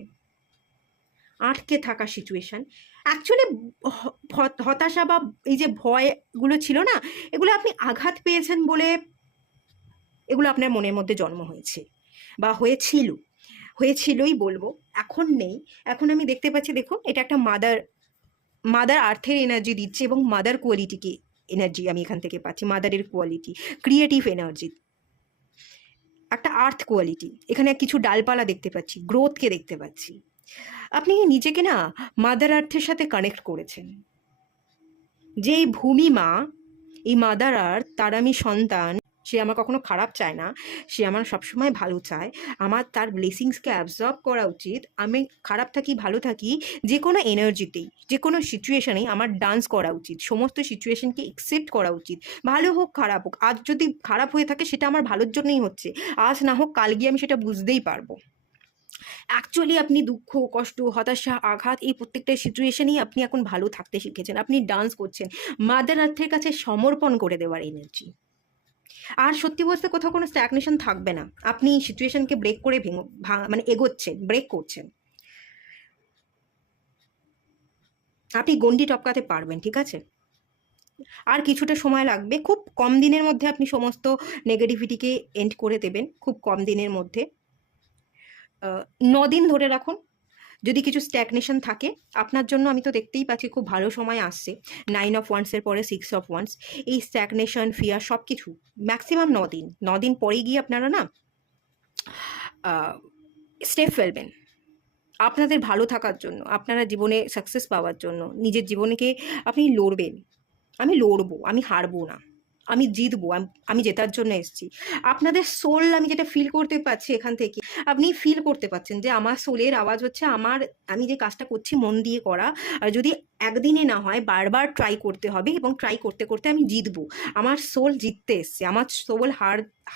আটকে থাকা সিচুয়েশন, অ্যাকচুয়ালি হতাশা বা এই যে ভয়গুলো ছিল না, এগুলো আপনি আঘাত পেয়েছেন বলে এগুলো আপনার মনের মধ্যে জন্ম হয়েছে বা হয়েছিলই বলবো, এখন নেই। এখন আমি দেখতে পাচ্ছি, দেখুন এটা একটা মাদার আর্থের এনার্জি দিচ্ছে এবং মাদার কোয়ালিটিকে এনার্জি আমি এখান থেকে পাচ্ছি, মাদারের কোয়ালিটি, ক্রিয়েটিভ এনার্জি, একটা আর্থ কোয়ালিটি। এখানে কিছু ডালপালা দেখতে পাচ্ছি, গ্রোথকে দেখতে পাচ্ছি। আপনি নিজেকে না মাদার আর্থের সাথে কানেক্ট করেছেন। যে ভূমি মা, এই মাদার আর্থ, তার আমি সন্তান, সে আমার কখনো খারাপ চায় না, সে আমার সবসময় ভালো চায়। আমার তার ব্লেসিংসকে অ্যাবজর্ব করা উচিত। আমি খারাপ থাকি ভালো থাকি, যে কোনো এনার্জিতেই, যে কোনো সিচুয়েশনেই আমার ডান্স করা উচিত, সমস্ত সিচুয়েশনকে অ্যাকসেপ্ট করা উচিত, ভালো হোক খারাপ হোক। আজ যদি খারাপ হয়ে থাকে সেটা আমার ভালোর জন্যই হচ্ছে, আজ না হোক কাল গিয়ে আমি সেটা বুঝতেই পারবো। অ্যাকচুয়ালি আপনি দুঃখ, কষ্ট, হতাশা, আঘাত, এই প্রত্যেকটা সিচুয়েশনেই আপনি এখন ভালো থাকতে শিখেছেন। আপনি ডান্স করছেন, মাদার আর্থের কাছে সমর্পণ করে দেওয়ার এনার্জি। আর সত্যি বলতে কোথাও কোনো স্ট্যাগনেশন থাকবে না। আপনি সিচুয়েশনকে ব্রেক করে মানে এগোচ্ছেন, ব্রেক করছেন। আপনি গণ্ডি টপকাতে পারবেন, ঠিক আছে? আর কিছুটা সময় লাগবে, খুব কম দিনের মধ্যে আপনি সমস্ত নেগেটিভিটিকে এন্ড করে দেবেন, খুব কম দিনের মধ্যে। 9 দিন ধরে রাখুন। যদি কিছু স্ট্যাগনেশন থাকে আপনার জন্য, আমি তো দেখতেই পাচ্ছি খুব ভালো সময় আসছে। 9 অফ ওয়ান্সের পরে 6 অফ ওয়ান্স, এই স্ট্যাগনেশন, ফিয়ার সব কিছু ম্যাক্সিমাম 9 দিন পরে গিয়ে আপনারা না স্টেপ ফেলবেন আপনাদের ভালো থাকার জন্য, আপনারা জীবনে সাকসেস পাওয়ার জন্য, নিজের জীবনকে আপনি লড়বেন। আমি লড়বো, আমি হারবো না, আমি জিতবো, আমি জেতার জন্য এসেছি। আপনাদের সোল, আমি যেটা ফিল করতে পারছি এখান থেকে, আপনি ফিল করতে পারছেন যে আমার সোলের আওয়াজ হচ্ছে, আমি যে কাজটা করছি মন দিয়ে করা, আর যদি একদিনে না হয় বারবার ট্রাই করতে হবে, এবং ট্রাই করতে করতে আমি জিতবো। আমার সোল জিততে এসছে, আমার সোল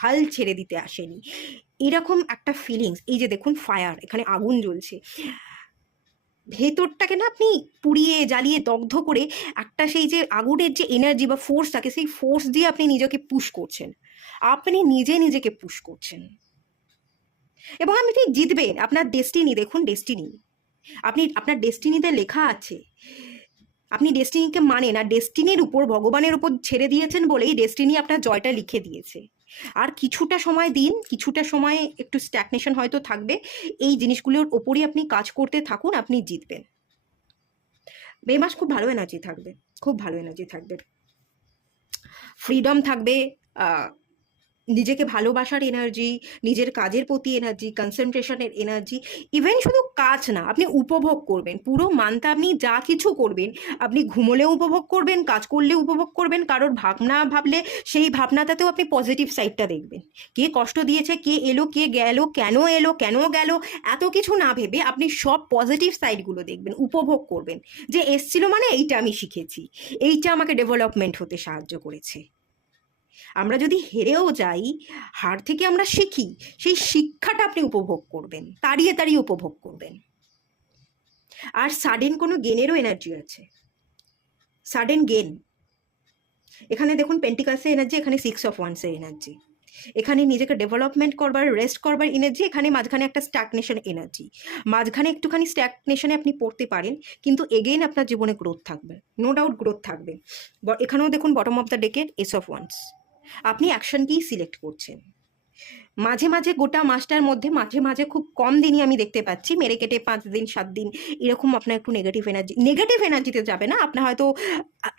হাল ছেড়ে দিতে আসেনি। এরকম একটা ফিলিংস। এই যে দেখুন ফায়ার, এখানে আগুন জ্বলছে, ভেতরটাকে না আপনি পুড়িয়ে জ্বালিয়ে দগ্ধ করে একটা সেই যে আগুনের যে এনার্জি বা ফোর্স থাকে, সেই ফোর্স দিয়ে আপনি নিজেকে পুশ করছেন, আপনি নিজেকে পুশ করছেন, এবং আপনি ঠিক জিতবেন। আপনার ডেস্টিনি, দেখুন ডেস্টিনি, আপনার ডেস্টিনিতে লেখা আছে। আপনি ডেস্টিনিকে মানেন, আর ডেস্টিনির উপর, ভগবানের উপর ছেড়ে দিয়েছেন বলেই ডেস্টিনি আপনার জয়টা লিখে দিয়েছে। আর কিছুটা সময় দিন, কিছুটা সময় একটু স্ট্যাগনেশন হয়তো থাকবে, এই জিনিসগুলোর ওপরই আপনি কাজ করতে থাকুন, আপনি জিতবেন। মে মাস খুব ভালো এনার্জি থাকবে, খুব ভালো এনার্জি থাকবে, ফ্রিডম থাকবে, নিজেকে ভালোবাসার এনার্জি, নিজের কাজের প্রতি এনার্জি, কনসেন্ট্রেশনের এনার্জি। ইভেন শুধু কাজ না, আপনি উপভোগ করবেন পুরো মানটা, আপনি যা কিছু করবেন, আপনি ঘুমোলেও উপভোগ করবেন, কাজ করলেও উপভোগ করবেন, কারোর ভাবনা ভাবলে সেই ভাবনাটাতেও আপনি পজিটিভ সাইডটা দেখবেন। কে কষ্ট দিয়েছে, কে এলো, কে গেল, কেন গেল, এত কিছু না ভেবে আপনি সব পজিটিভ সাইডগুলো দেখবেন, উপভোগ করবেন, যে এসছিল মানে এইটা আমি শিখেছি, এইটা আমাকে ডেভেলপমেন্ট হতে সাহায্য করেছে। আমরা যদি হেরেও যাই, হার থেকে আমরা শিখি, সেই শিক্ষাটা আপনি উপভোগ করবেন, তাড়িয়ে উপভোগ করবেন। আর সাডেন কোনো গেনেরও এনার্জি আছে, সাডেন গেন। এখানে দেখুন পেন্টিকালসের এনার্জি, এখানে 6 অফ ওয়ান্সের এনার্জি। এখানে নিজেকে ডেভেলপমেন্ট করবার, রেস্ট করবার এনার্জি, এখানে মাঝখানে একটা স্ট্যাগনেশন এনার্জি, মাঝখানে একটুখানি স্ট্যাগনেশনে আপনি পড়তে পারেন, কিন্তু এগেইন আপনার জীবনে গ্রোথ থাকবে, নো ডাউট গ্রোথ থাকবে। এখানেও দেখুন বটম অফ দ্য ডেকের এস অফ ওয়ান্স, আপনি অ্যাকশনকেই সিলেক্ট করছেন। মাঝে মাঝে গোটা মাসটার মধ্যে মাঝে মাঝে খুব কম দিনই আমি দেখতে পাচ্ছি মেরে কেটে 5 দিন 7 দিন এরকম আপনার একটু নেগেটিভ এনার্জিতে যাবে না, আপনার হয়তো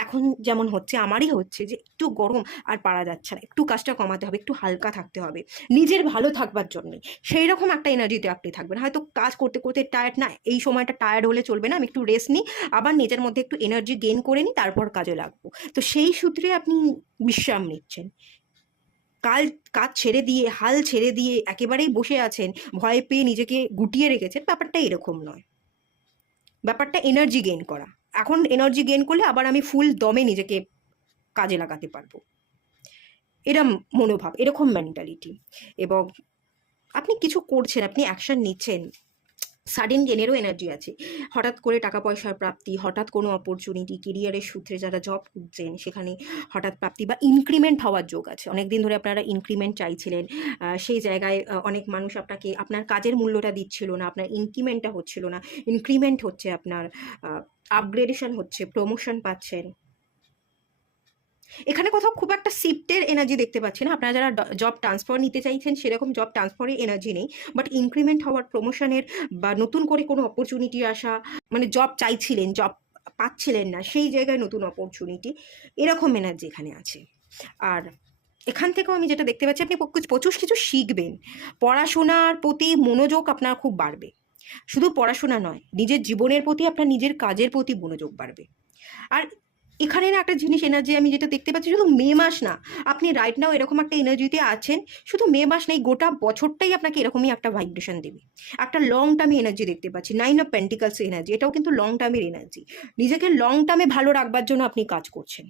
এখন যেমন হচ্ছে, আমারই হচ্ছে যে একটু গরম আর পারা যাচ্ছে না, একটু কাজটা কমাতে হবে, একটু হালকা থাকতে হবে নিজের ভালো থাকবার জন্যে, সেই রকম একটা এনার্জিতে আপনি থাকবেন। হয়তো কাজ করতে করতে টায়ার্ড, না এই সময়টা টায়ার্ড হলে চলবে না, আমি একটু রেস্ট নিই, আবার নিজের মধ্যে একটু এনার্জি গেইন করে নিই, তারপর কাজে লাগবো। তো সেই সূত্রে আপনি বিশ্রাম নিচ্ছেন, কাজ ছেড়ে দিয়ে, হাল ছেড়ে দিয়ে একেবারেই বসে আছেন, ভয় পেয়ে নিজেকে গুটিয়ে রেখেছেন, ব্যাপারটা এরকম নয়। ব্যাপারটা এনার্জি গেইন করা। এখন এনার্জি গেইন করলে আবার আমি ফুল দমে নিজেকে কাজে লাগাতে পারবো, এরম মনোভাব, এরকম মেন্টালিটি। এবং আপনি কিছু করছেন, আপনি অ্যাকশন নিচ্ছেন, সাডেন গেনেরও এনার্জি আছে, হঠাৎ করে টাকা পয়সার প্রাপ্তি, হঠাৎ কোনো অপরচুনিটি, কেরিয়ারের সূত্রে যারা জব খুঁজছেন সেখানে হঠাৎ প্রাপ্তি বা ইনক্রিমেন্ট হওয়ার যোগ আছে। অনেক দিন ধরে আপনারা ইনক্রিমেন্ট চাইছিলেন, সেই জায়গায় অনেক মানুষ আপনাকে আপনার কাজের মূল্যটা দিচ্ছিল না, আপনার ইনক্রিমেন্টটা হচ্ছিল না, ইনক্রিমেন্ট হচ্ছে, আপনার আপগ্রেডেশন হচ্ছে, প্রমোশন পাচ্ছেন। এখানে কোথাও খুব একটা শিফটের এনার্জি দেখতে পাচ্ছি না, আপনারা যারা জব ট্রান্সফার নিতে চাইছেন সেরকম জব ট্রান্সফারের এনার্জি নেই, বাট ইনক্রিমেন্ট হওয়ার, প্রমোশনের বা নতুন করে কোনো অপরচুনিটি আসা, মানে জব চাইছিলেন, জব পাচ্ছিলেন না, সেই জায়গায় নতুন অপরচুনিটি, এরকম এনার্জি এখানে আছে। আর এখান থেকেও আমি যেটা দেখতে পাচ্ছি, আপনি প্রচুর কিছু শিখবেন, পড়াশোনার প্রতি মনোযোগ আপনার খুব বাড়বে, শুধু পড়াশোনা নয়, নিজের জীবনের প্রতি, আপনার নিজের কাজের প্রতি মনোযোগ বাড়বে। আর এখানে না একটা জিনিস এনার্জি আমি যেটা দেখতে পাচ্ছি, শুধু মে মাস না, আপনি রাইট নাও এরকম একটা এনার্জিতে আছেন, শুধু মে মাস নেই, গোটা বছরটাই আপনাকে এরকমই একটা ভাইব্রেশন দেবে, একটা লং টার্মে এনার্জি দেখতে পাচ্ছি, 9 অফ পেন্টিকলস এনার্জি, এটাও কিন্তু লং টার্মের এনার্জি। নিজেকে লং টার্মে ভালো রাখবার জন্য আপনি কাজ করছেন,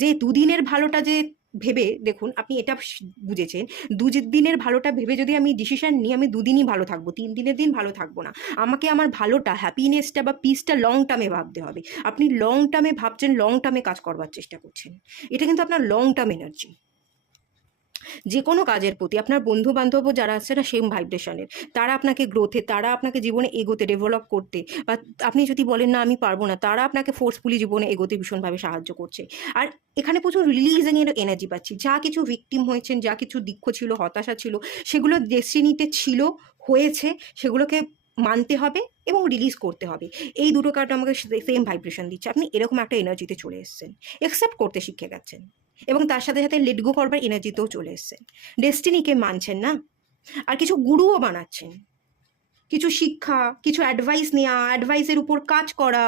যে দুদিনের ভালোটা যে ভেবে দেখুন, আপনি এটা বুঝেছেন, দুদিনের ভালোটা ভেবে যদি আমি ডিসিশন নিই, আমি দুদিনই ভালো থাকবো, 3 দিনের দিন ভালো থাকবো না, আমাকে আমার ভালোটা, হ্যাপিনেসটা বা পিসটা লং টার্মে ভাবতে হবে। আপনি লং টার্মে ভাবছেন, লং টার্মে কাজ করবার চেষ্টা করছেন, এটা কিন্তু আপনার লং টার্ম এনার্জি। যে কোনো কাজের প্রতি আপনার বন্ধু বান্ধবও যারা আছে না সেম ভাইব্রেশনের, তারা আপনাকে গ্রোথে, তারা আপনাকে জীবনে এগোতে, ডেভেলপ করতে, বা আপনি যদি বলেন না আমি পারবো না, তারা আপনাকে ফোর্সফুলি জীবনে এগোতে ভীষণভাবে সাহায্য করছে। আর এখানে প্রচুর রিলিজিংয়ের এনার্জি পাচ্ছি, যা কিছু ভিকটিম হয়েছেন, যা কিছু দুঃখ ছিল, হতাশা ছিল, সেগুলো ডেস্টিনিতে ছিল, হয়েছে, সেগুলোকে মানতে হবে এবং রিলিজ করতে হবে। এই দুটো কার্ড আমাকে সেম ভাইব্রেশন দিচ্ছে, আপনি এরকম একটা এনার্জিতে চলে এসেছেন, অ্যাকসেপ্ট করতে শিখে গেছেন, এবং তার সাথে সাথে লেট গো করবার এনার্জিতেও চলে এসেছেন, ডেস্টিনিকে মানছেন না, আর কিছু গুরুও বানাচ্ছেন, কিছু শিক্ষা, কিছু অ্যাডভাইস নেওয়া, অ্যাডভাইসের উপর কাজ করা,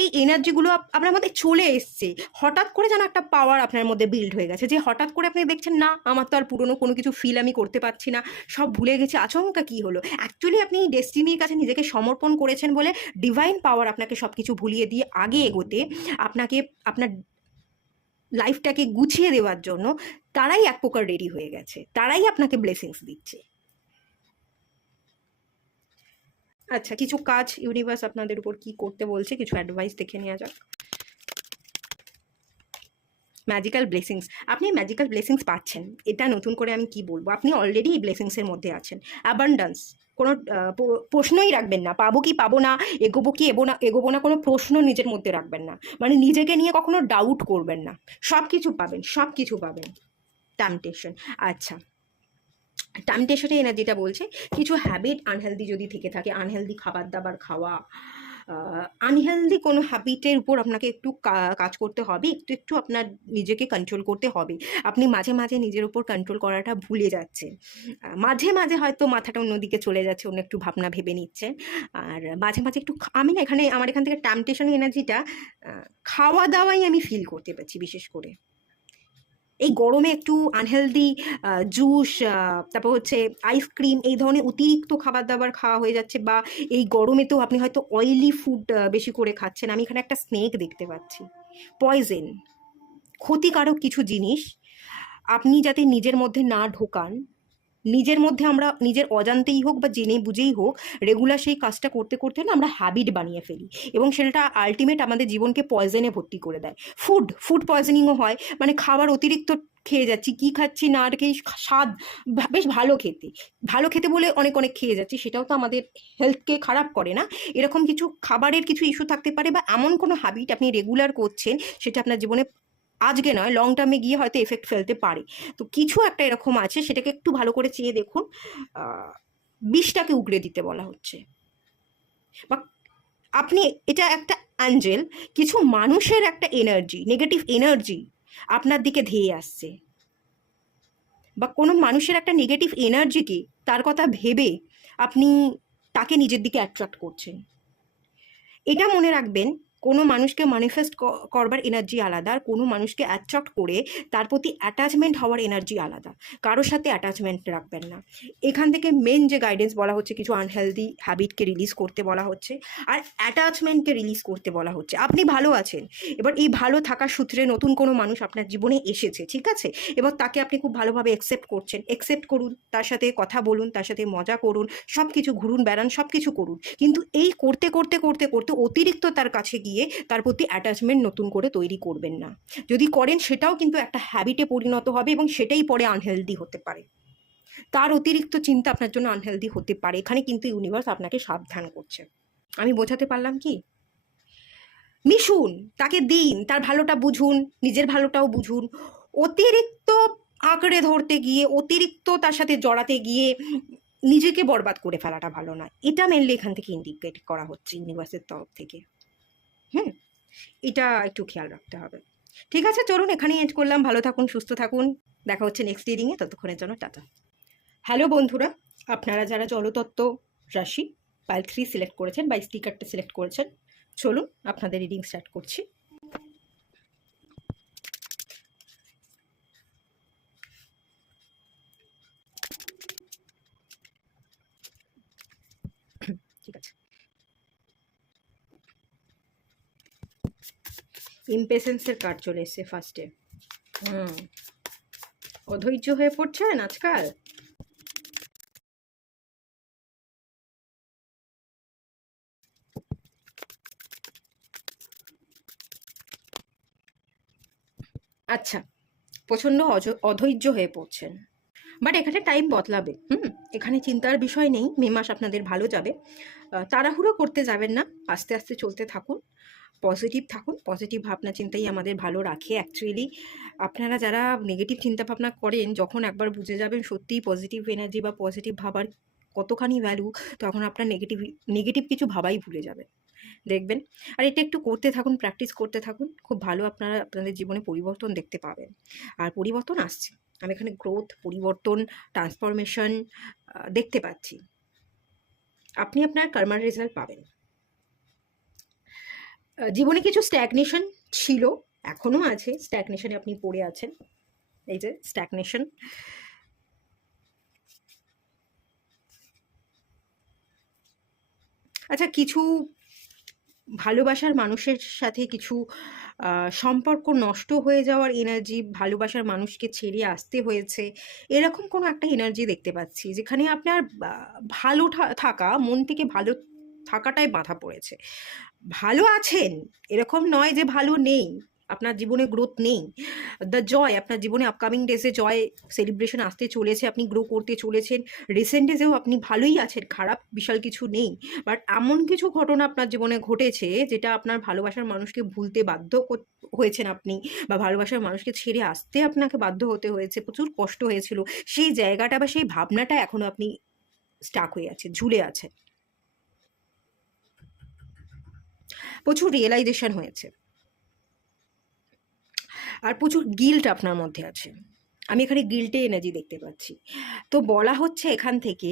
এই এনার্জিগুলো আপনার মধ্যে চলে এসছে। হঠাৎ করে যেন একটা পাওয়ার আপনার মধ্যে বিল্ড হয়ে গেছে, যে হঠাৎ করে আপনি দেখছেন না আমার তো আর পুরনো কোনো কিছু ফিল আমি করতে পারছি না, সব ভুলে গেছি, আচমকা কী হলো, অ্যাকচুয়ালি আপনি ডেস্টিনির কাছে নিজেকে সমর্পণ করেছেন বলে ডিভাইন পাওয়ার আপনাকে সব কিছু ভুলিয়ে দিয়ে আগে এগোতে, আপনাকে আপনার লাইফটাকে গুছিয়ে দেওয়ার জন্য তারাই এক প্রকার রেডি হয়ে গেছে, তারাই আপনাকে ব্লেসিংস দিচ্ছে। আচ্ছা, কিছু কাজ ইউনিভার্স আপনাদের উপর কি করতে বলছে, কিছু অ্যাডভাইস দেখে নেওয়া যাক। ম্যাজিক্যাল ব্লেসিংস, আপনি ম্যাজিক্যাল ব্লেসিংস পাচ্ছেন, এটা নতুন করে আমি কি বলবো, আপনি অলরেডি এই ব্লেসিংসের মধ্যে আছেন। অ্যাবান্ডান্স, কোনো প্রশ্নই রাখবেন না, পাবো কি পাবো না, এগোবো কি এগোবো না, কোনো প্রশ্ন নিজের মধ্যে রাখবেন না, মানে নিজেকে নিয়ে কখনো ডাউট করবেন না, সব কিছু পাবেন, সব কিছু পাবেন। টেম্পটেশন, আচ্ছা, টেম্পটেশনের এনার্জিটা বলছে কিছু হ্যাবিট আনহেলদি যদি থেকে থাকে, আনহেলদি খাবার দাবার খাওয়া, আনহেলদি কোনো হ্যাবিটের উপর আপনাকে একটু কাজ করতে হবে, একটু একটু আপনার নিজেকে কন্ট্রোল করতে হবে। আপনি মাঝে মাঝে নিজের উপর কন্ট্রোল করাটা ভুলে যাচ্ছেন, মাঝে মাঝে হয়তো মাথাটা অন্যদিকে চলে যাচ্ছে, অন্য একটু ভাবনা ভেবে নিচ্ছেন, আর মাঝে মাঝে একটু আমি না এখানে আমার এখান থেকে টেম্পটেশনের এনার্জিটা খাওয়া দাওয়াই আমি ফিল করতে পারছি, বিশেষ করে এই গরমে একটু আনহেলদি জুস, তারপর হচ্ছে আইসক্রিম, এই ধরনের অতিরিক্ত খাবার দাবার খাওয়া হয়ে যাচ্ছে, বা এই গরমে তো আপনি হয়তো অয়েলি ফুড বেশি করে খাচ্ছেন। আমি এখানে একটা স্নেক দেখতে পাচ্ছি, পয়জেন, ক্ষতিকারক কিছু জিনিস আপনি যাতে নিজের মধ্যে না ঢোকান, নিজের মধ্যে আমরা নিজের অজান্তেই হোক বা জেনে বুঝেই হোক রেগুলার সেই কাজটা করতে করতে না আমরা হ্যাবিট বানিয়ে ফেলি, এবং সেটা আলটিমেট আমাদের জীবনকে পয়জনে ভর্তি করে দেয়। ফুড পয়জনিংও হয়, মানে খাবার অতিরিক্ত খেয়ে যাচ্ছি, কি খাচ্ছি না আর কি স্বাদ বেশ ভালো খেতে বলে অনেক অনেক খেয়ে যাচ্ছি, সেটাও তো আমাদের হেলথকে খারাপ করে না? এরকম কিছু খাবারের কিছু ইস্যু থাকতে পারে, বা এমন কোনো হ্যাবিট আপনি রেগুলার করছেন সেটা আপনার জীবনে আজকে নয় লং টার্মে গিয়ে হয়তো এফেক্ট ফেলতে পারে। তো কিছু একটা এরকম আছে, সেটাকে একটু ভালো করে চেয়ে দেখুন। বিষটাকে উগড়ে দিতে বলা হচ্ছে, বা আপনি এটা একটা অ্যাঞ্জেল, কিছু মানুষের একটা এনার্জি, নেগেটিভ এনার্জি আপনার দিকে ধেয়ে আসছে, বা কোনো মানুষের একটা নেগেটিভ এনার্জিকে তার কথা ভেবে আপনি তাকে নিজের দিকে অ্যাট্রাক্ট করছেন। এটা মনে রাখবেন, কোনো মানুষকে ম্যানিফেস্ট করবার এনার্জি আলাদা, আর কোনো মানুষকে অ্যাট্রাক্ট করে তার প্রতি অ্যাটাচমেন্ট হওয়ার এনার্জি আলাদা। কারোর সাথে অ্যাটাচমেন্ট রাখবেন না। এখান থেকে মেন যে গাইডেন্স বলা হচ্ছে, কিছু আনহেলদি হ্যাবিটকে রিলিজ করতে বলা হচ্ছে, আর অ্যাটাচমেন্টকে রিলিজ করতে বলা হচ্ছে। আপনি ভালো আছেন, এবার এই ভালো থাকার সূত্রে নতুন কোনো মানুষ আপনার জীবনে এসেছে, ঠিক আছে, এবার তাকে আপনি খুব ভালোভাবে অ্যাকসেপ্ট করছেন, অ্যাকসেপ্ট করুন, তার সাথে কথা বলুন, তার সাথে মজা করুন, সব কিছু ঘুরুন বেড়ান, সব কিছু করুন, কিন্তু এই করতে করতে করতে করতে অতিরিক্ত তার কাছে গিয়ে তার প্রতি অ্যাটাচমেন্ট নতুন করে তৈরি করবেন না। যদি করেন সেটাও কিন্তু একটা হ্যাবিটে পরিণত হবে, এবং সেটাই পরে আনহেলদি হতে পারে। তার অতিরিক্ত চিন্তা আপনার জন্য আনহেলদি হতে পারে। এখানে কিন্তু ইউনিভার্স আপনাকে সাবধান করছে। আমি বোঝাতে পারলাম কি? মিশুন, তাকে দিন, তার ভালোটা বুঝুন, নিজের ভালোটাও বুঝুন। অতিরিক্ত আঁকড়ে ধরতে গিয়ে, অতিরিক্ত তার সাথে জড়াতে গিয়ে নিজেকে বরবাদ করে ফেলাটা ভালো নয়। এটা মেনলি এখান থেকে ইন্ডিকেট করা হচ্ছে ইউনিভার্সের তরফ থেকে। এটা একটু খেয়াল রাখতে হবে। ঠিক আছে, চলুন এখানেই এন্ড করলাম। ভালো থাকুন, সুস্থ থাকুন, দেখা হচ্ছে নেক্সট রিডিংয়ে। ততক্ষণের জন্য টাটা। হ্যালো বন্ধুরা, আপনারা যারা জলতত্ত্ব রাশি পাইল 3 সিলেক্ট করেছেন বা স্টিকারটা সিলেক্ট করেছেন, চলুন আপনাদের রিডিং স্টার্ট করছি। ঠিক আছে, ইমপেশেন্সের কার্ড চলে এসছে ফার্স্টে। অধৈর্য হয়ে পড়ছেন আজকাল। আচ্ছা, প্রচণ্ড অধৈর্য হয়ে পড়ছেন, বাট এখানে টাইম বদলাবে। এখানে চিন্তার বিষয় নেই, মে মাস আপনাদের ভালো যাবে। তাড়াহুড়ো করতে যাবেন না, আস্তে আস্তে চলতে থাকুন, পজিটিভ থাকুন। পজিটিভ ভাবনা চিন্তাই আমাদের ভালো রাখে অ্যাকচুয়ালি। আপনারা যারা নেগেটিভ চিন্তাভাবনা করেন, যখন একবার বুঝে যাবেন সত্যিই পজিটিভ এনার্জি বা পজিটিভ ভাবার কতখানি ভ্যালু, তখন আপনার নেগেটিভ কিছু ভাবাই ভুলে যাবেন, দেখবেন। আর এটা একটু করতে থাকুন, প্র্যাকটিস করতে থাকুন, খুব ভালো আপনারা আপনাদের জীবনে পরিবর্তন দেখতে পাবেন। আর পরিবর্তন আসছে, আমি এখানে গ্রোথ, পরিবর্তন, ট্রান্সফরমেশন দেখতে পাচ্ছি। আপনি আপনার কর্মার রেজাল্ট পাবেন। জীবনে কিছু স্ট্যাগনেশন ছিল, এখনও আছে, স্ট্যাগনেশনে আপনি পড়ে আছেন, এই যে স্ট্যাগনেশন। আচ্ছা, কিছু ভালোবাসার মানুষের সাথে কিছু সম্পর্ক নষ্ট হয়ে যাওয়ার এনার্জি, ভালোবাসার মানুষকে ছেড়ে আসতে হয়েছে, এরকম কোনো একটা এনার্জি দেখতে পাচ্ছি, যেখানে আপনার ভালো থাকা, মন থেকে ভালো থাকাটাই বাধা পড়েছে। ভালো আছেন, এরকম নয় যে ভালো নেই, আপনার জীবনে গ্রোথ নেই। দ্য জয়, আপনার জীবনে আপকামিং ডেজে জয় সেলিব্রেশন আসতে চলেছে, আপনি গ্রো করতে চলেছেন। রিসেন্ট ডেজেও আপনি ভালোই আছেন, খারাপ বিশাল কিছু নেই, বাট এমন কিছু ঘটনা আপনার জীবনে ঘটেছে যেটা আপনার ভালোবাসার মানুষকে ভুলতে বাধ্য হয়েছেন আপনি, বা ভালোবাসার মানুষকে ছেড়ে আসতে আপনাকে বাধ্য হতে হয়েছে, প্রচুর কষ্ট হয়েছিল। সেই জায়গাটা বা সেই ভাবনাটা এখনও আপনি স্টাক হয়ে আছে, ঝুলে আছে। প্রচুর রিয়েলাইজেশন হয়েছে, আর প্রচুর গিল্ট আপনার মধ্যে আছে। আমি এখানে গিল্টে এনার্জি দেখতে পাচ্ছি। তো বলা হচ্ছে এখান থেকে,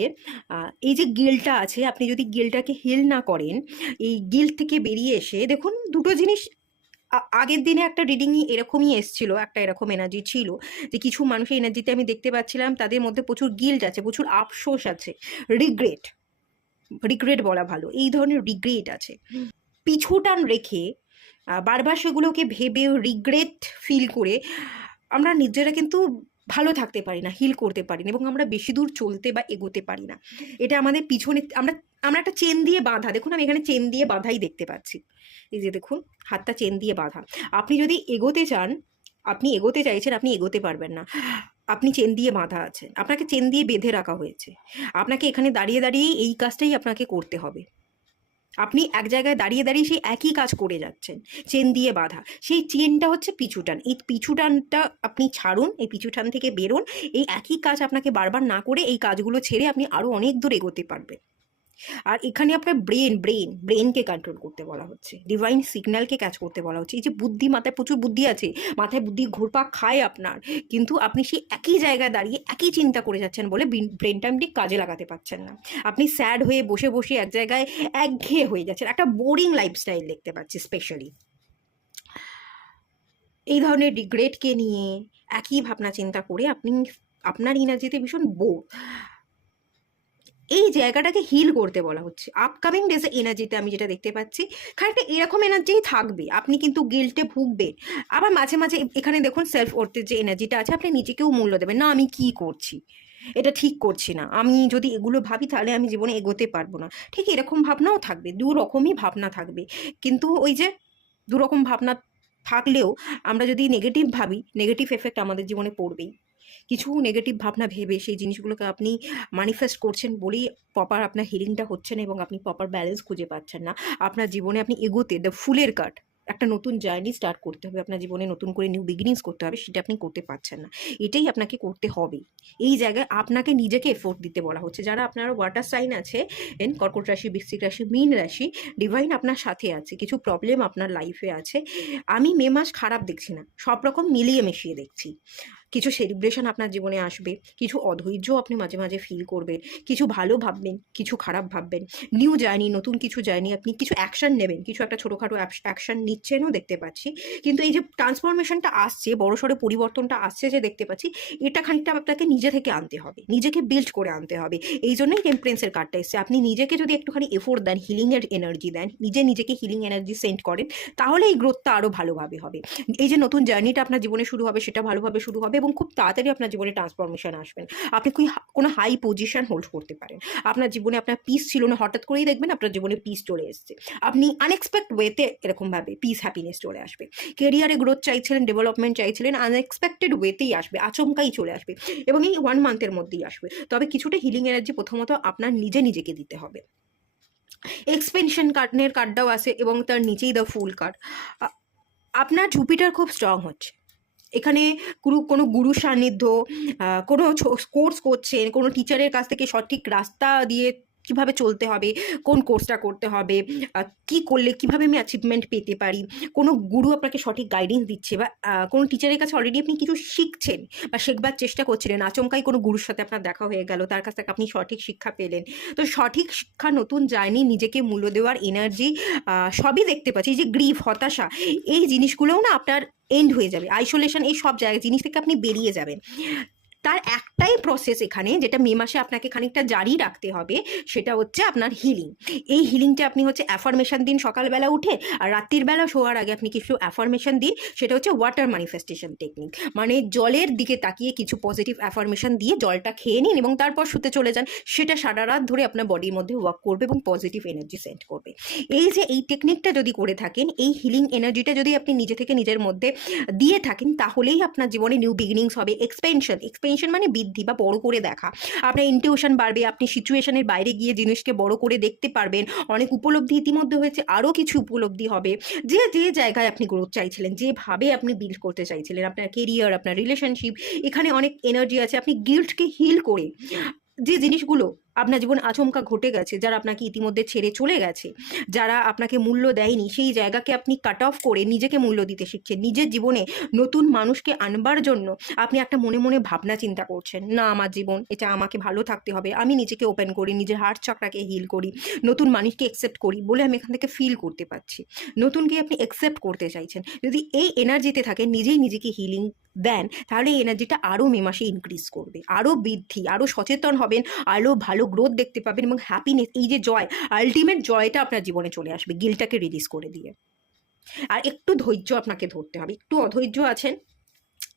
এই যে গিল্টটা আছে, আপনি যদি গিল্টটাকে হিল না করেন, এই গিল্ট থেকে বেরিয়ে এসে দেখুন দুটো জিনিস। আগের দিনে একটা রিডিংই এরকমই এসছিল, একটা এরকম এনার্জি ছিল যে কিছু মানুষের এনার্জিতে আমি দেখতে পাচ্ছিলাম তাদের মধ্যে প্রচুর গিল্ট আছে, প্রচুর আফসোস আছে, রিগ্রেট বলা ভালো, এই ধরনের রিগ্রেট আছে। পিছুটান রেখে বারবার সেগুলোকে ভেবে রিগ্রেট ফিল করে আমরা নিজেরা কিন্তু ভালো থাকতে পারি না, হিল করতে পারি না, এবং আমরা বেশি দূর চলতে বা এগোতে পারি না। এটা আমাদের পিছনে আমরা আমরা একটা চেন দিয়ে বাঁধা, দেখুন আমি এখানে চেন দিয়ে বাঁধাই দেখতে পাচ্ছি, এই যে দেখুন হাতটা চেন দিয়ে বাঁধা। আপনি যদি এগোতে চান, আপনি এগোতে চাইছেন, আপনি এগোতে পারবেন না, আপনি চেন দিয়ে বাঁধা আছেন, আপনাকে চেন দিয়ে বেঁধে রাখা হয়েছে। আপনাকে এখানে দাঁড়িয়ে দাঁড়িয়ে এই কাজটাই আপনাকে করতে হবে। আপনি এক জায়গায় দাঁড়িয়ে দাঁড়িয়ে সেই একই কাজ করে যাচ্ছেন, চেন দিয়ে বাঁধা। সেই চেনটা হচ্ছে পিছুটান। এই পিছুটানটা আপনি ছাড়ুন, এই পিছুটান থেকে বেরোন। এই একই কাজ আপনাকে বারবার না করে এই কাজগুলো ছেড়ে আপনি আরও অনেক দূর এগোতে পারবেন। আর এখানে আপনার ব্রেনকে কন্ট্রোল করতে বলা হচ্ছে, ডিভাইন সিগন্যালকে ক্যাচ করতে বলা হচ্ছে। এই যে বুদ্ধি, মাথায় প্রচুর বুদ্ধি আছে, মাথায় বুদ্ধি ঘুরপাক খায় আপনার, কিন্তু আপনি সেই একই জায়গায় দাঁড়িয়ে একই চিন্তা করে যাচ্ছেন বলে ব্রেনটা আপনি কাজে লাগাতে পারছেন না। আপনি স্যাড হয়ে বসে বসে এক জায়গায় একঘেয়ে হয়ে যাচ্ছেন, একটা বোরিং লাইফস্টাইল দেখতে পাচ্ছি। স্পেশালি এই ধরনের রিগ্রেটকে নিয়ে একই ভাবনা চিন্তা করে আপনি আপনার এনার্জিতে ভীষণ বোর। এই জায়গাটাকে হিল করতে বলা হচ্ছে। আপকামিং ডেজে এনার্জিতে আমি যেটা দেখতে পাচ্ছি, খানিকটা এরকম এনার্জিই থাকবে। আপনি কিন্তু গিল্টে ভুগবেন, আবার মাঝে মাঝে এখানে দেখুন সেলফ ওর্থের যে এনার্জিটা আছে, আপনি নিজেকেও মূল্য দেবেন না, আমি কি করছি, এটা ঠিক করছি না, আমি যদি এগুলো ভাবি তাহলে আমি জীবনে এগোতে পারবো না। ঠিক এরকম ভাবনাও থাকবে, দু রকমই ভাবনা থাকবে। কিন্তু ওই যে দু রকম ভাবনা থাকলেও আমরা যদি নেগেটিভ ভাবি, নেগেটিভ এফেক্ট আমাদের জীবনে পড়বেই। কিছু নেগেটিভ ভাবনা ভেবে সেই জিনিসগুলোকে আপনি ম্যানিফেস্ট করছেন বলেই প্রপার আপনার হিলিংটা হচ্ছে না, এবং আপনি প্রপার ব্যালেন্স খুঁজে পাচ্ছেন না। আপনার জীবনে আপনি এগোতে দ্য ফুলের কাট একটা নতুন জার্নি স্টার্ট করতে হবে, আপনার জীবনে নতুন করে নিউ বিগিনিংস করতে হবে, সেটা আপনি করতে পারছেন না। এটাই আপনাকে করতে হবে। এই জায়গায় আপনাকে নিজেকে এফোর্ট দিতে বলা হচ্ছে। যারা আপনারা ওয়াটার সাইন আছে, কর্কট রাশি, বৃশ্চিক রাশি, মীন রাশি, ডিভাইন আপনার সাথে আছে। কিছু প্রবলেম আপনার লাইফে আছে, আমি মে মাস খারাপ দেখছি না, সব রকম মিলিয়ে মিশিয়ে দেখছি। কিছু সেলিব্রেশন আপনার জীবনে আসবে, কিছু অধৈর্য আপনি মাঝে মাঝে ফিল করবেন, কিছু ভালো ভাববেন, কিছু খারাপ ভাববেন, নিউ জার্নি, নতুন কিছু জার্নি, আপনি কিছু অ্যাকশন নেবেন, কিছু একটা ছোটোখাটো অ্যাকশন নিচ্ছেনও দেখতে পাচ্ছি। কিন্তু এই যে ট্রান্সফরমেশনটা আসছে, বড়সড় পরিবর্তনটা আসছে যে দেখতে পাচ্ছি, এটা খানিকটা আপনাকে নিজে থেকে আনতে হবে, নিজেকে বিল্ড করে আনতে হবে। এই জন্যই টেম্পারেন্সের কার্ডটা এসছে। আপনি নিজেকে যদি একটুখানি এফোর্ট দেন, হিলিংয়ের এনার্জি দেন, নিজেকে হিলিং এনার্জি সেন্ড করেন, তাহলে এই গ্রোথটা আরও ভালোভাবে হবে। এই যে নতুন জার্নিটা আপনার জীবনে শুরু হবে, সেটা ভালোভাবে শুরু হবে, এবং খুব তাড়াতাড়ি আপনার জীবনে ট্রান্সফরমেশন আসবেন। আপনি কোনো হাই পজিশন হোল্ড করতে পারেন। আপনার জীবনে আপনার পিস ছিল না, হঠাৎ করেই দেখবেন আপনার জীবনে পিস চলে এসছে। আপনি আনএক্সপেক্টেড ওয়েতে এরকমভাবে পিস, হ্যাপিনেস চলে আসবে। কেরিয়ারে গ্রোথ চাইছিলেন, ডেভেলপমেন্ট চাইছিলেন, আনএক্সপেক্টেড ওয়েতেই আসবে, আচমকাই চলে আসবে, এবং এই 1 মান্থের মধ্যেই আসবে। তবে কিছুটা হিলিং এনার্জি প্রথমত আপনার নিজেকে দিতে হবে। এক্সপেনশন কার্ডটাও আছে, এবং তার নিচেই দ্য ফুল কার্ড। আপনার জুপিটার খুব স্ট্রং হচ্ছে এখানে। কোনো গুরু সান্নিধ্য, কোনো কোর্স করছেন, কোনো টিচারের কাছ থেকে সঠিক রাস্তা দিয়ে কিভাবে চলতে হবে, কোন কোর্সটা করতে হবে, কি করলে কিভাবে আমি অ্যাচিভমেন্ট পেতে পারি, কোনো গুরু আপনাকে সঠিক গাইডেন্স দিচ্ছে, বা কোনো টিচারের কাছে অলরেডি আপনি কিছু শিখছেন বা শেখবার চেষ্টা করছিলেন, আচমকাই কোনো গুরুর সাথে আপনার দেখা হয়ে গেল, তার কাছ থেকে আপনি সঠিক শিক্ষা পেলেন। তো সঠিক শিক্ষা, নতুন জার্নি, নিজেকে মূল্য দেওয়ার এনার্জি, সবই দেখতে পাচ্ছি। যে গ্রিফ, হতাশা, এই জিনিসগুলোও না আপনার এন্ড হয়ে যাবে। আইসোলেশন, এই সব জায়গায় জিনিস থেকে আপনি বেরিয়ে যাবেন। তার একটাই প্রসেস এখানে, যেটা মে মাসে আপনাকে খানিকটা জারি রাখতে হবে, সেটা হচ্ছে আপনার হিলিং। এই হিলিংটা আপনি হচ্ছে অ্যাফার্মেশন দিন সকালবেলা উঠে, আর রাত্রির বেলা শোয়ার আগে আপনি কিছু অ্যাফার্মেশন দিন। সেটা হচ্ছে ওয়াটার ম্যানিফেস্টেশন টেকনিক, মানে জলের দিকে তাকিয়ে কিছু পজিটিভ অ্যাফার্মেশন দিয়ে জলটা খেয়ে নিন, এবং তারপর শুতে চলে যান। সেটা সারা রাত ধরে আপনার বডির মধ্যে ওয়ার্ক করবে এবং পজিটিভ এনার্জি সেন্ড করবে। এই যে এই টেকনিকটা যদি করে থাকেন, এই হিলিং এনার্জিটা যদি আপনি নিজে থেকে নিজের মধ্যে দিয়ে থাকেন, তাহলেই আপনার জীবনে নিউ বিগিনিংস হবে। এক্সপেনশন মানে বৃদ্ধি বা বড় করে দেখা, আপনার ইনটিউশন বাড়বে, আপনি সিচুয়েশনের বাইরে গিয়ে জিনিসকে বড় করে দেখতে পারবেন। অনেক উপলব্ধি ইতিমধ্যে হয়েছে, আরও কিছু উপলব্ধি হবে। যে জায়গায় আপনি গ্রোথ চাইছিলেন, যেভাবে আপনি বিল্ড করতে চাইছিলেন, আপনার কেরিয়ার, আপনার রিলেশনশিপ, এখানে অনেক এনার্জি আছে। আপনি গিল্টকে হিল করে, যে জিনিসগুলো আপনার জীবনে আচমকা ঘটে গেছে, যারা আপনাকে ইতিমধ্যে ছেড়ে চলে গেছে, যারা আপনাকে মূল্য দেয়নি, সেই জায়গাকে আপনি কাট অফ করে নিজেকে মূল্য দিতে শিখছেন। নিজের জীবনে নতুন মানুষকে আনবার জন্য আপনি একটা মনে মনে ভাবনা চিন্তা করছেন, না আমার জীবন, এটা আমাকে ভালো থাকতে হবে, আমি নিজেকে ওপেন করি, নিজের হার্ট চক্রাকে হিল করি, নতুন মানুষকে অ্যাকসেপ্ট করি বলে আমি এখান থেকে ফিল করতে পারছি। নতুনকে আপনি অ্যাকসেপ্ট করতে চাইছেন। যদি এই এনার্জিতে থাকেন, নিজেকে হিলিং দেন, তাহলে এই এনার্জিটা আরও মে মাসে ইনক্রিজ করবে, আরও বৃদ্ধি, আরও সচেতন হবেন, আরও ভালো গ্রোথ দেখতে পাবেন, এবং হ্যাপিনেস, এই যে জয়, আলটিমেট জয়টা আপনার জীবনে চলে আসবে গিলটাকে রিলিজ করে দিয়ে। আর একটু ধৈর্য আপনাকে ধরতে হবে, একটু অধৈর্য আছেন,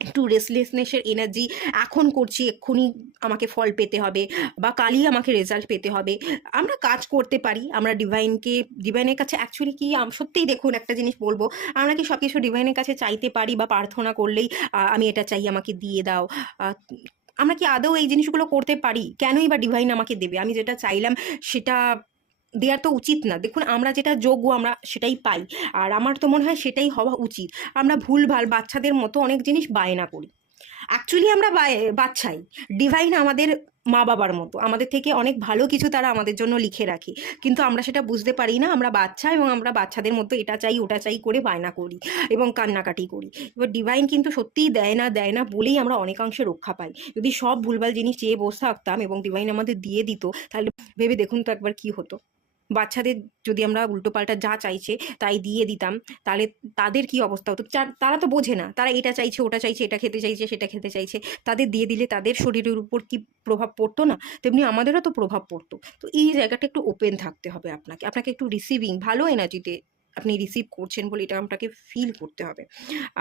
একটু রেস্টলেসনেসের এনার্জি, এখন করছি এক্ষুনি আমাকে ফল পেতে হবে বা কালই আমাকে রেজাল্ট পেতে হবে। আমরা কাজ করতে পারি, আমরা ডিভাইনের কাছে অ্যাকচুয়ালি কি সত্যিই দেখুন একটা জিনিস বলবো, আমরা কি সব কিছু ডিভাইনের কাছে চাইতে পারি বা প্রার্থনা করলেই আমি এটা চাই আমাকে দিয়ে দাও, আহ, আমরা কি আদৌ এই জিনিসগুলো করতে পারি? কেনই বা ডিভাইন আমাকে দেবে? আমি যেটা চাইলাম সেটা দেওয়ার তো উচিত না। দেখুন আমরা যেটা যোগ্য আমরা সেটাই পাই, আর আমার তো মনে হয় সেটাই হওয়া উচিত। আমরা ভুলভাল বাচ্চাদের মতো অনেক জিনিস বায়না করি। অ্যাকচুয়ালি আমরা বাচ্চাই, ডিভাইন আমাদের মা বাবার মতো, আমাদের থেকে অনেক ভালো কিছু তারা আমাদের জন্য লিখে রাখে, কিন্তু আমরা সেটা বুঝতে পারি না। আমরা বাচ্চা এবং আমরা বাচ্চাদের মতো এটা চাই ওটা চাই করে বায়না করি এবং কান্নাকাটি করি। এবার ডিভাইন কিন্তু সত্যিই দেয় না বলেই আমরা অনেকাংশে রক্ষা পাই। যদি সব ভুলভাল জিনিস চেয়ে বসে থাকতাম এবং ডিভাইন আমাদের দিয়ে দিত, তাহলে ভেবে দেখুন তো একবার কি হতো। বাচ্চাদের যদি আমরা উল্টোপাল্টা যা চাইছে তাই দিয়ে দিতাম, তাহলে তাদের কি অবস্থা হতো? তারা তো বোঝে না, তারা এটা চাইছে ওটা চাইছে, এটা খেতে চাইছে সেটা খেতে চাইছে, তাদের দিয়ে দিলে তাদের শরীরের উপর কি প্রভাব পড়তো না? তেমনি আমাদেরও তো প্রভাব পড়তো। তো এই জায়গাটা একটু ওপেন থাকতে হবে আপনাকে, আপনাকে একটু রিসিভিং ভালো এনার্জিতে আপনি রিসিভ করছেন বলে এটা আপনাকে ফিল করতে হবে।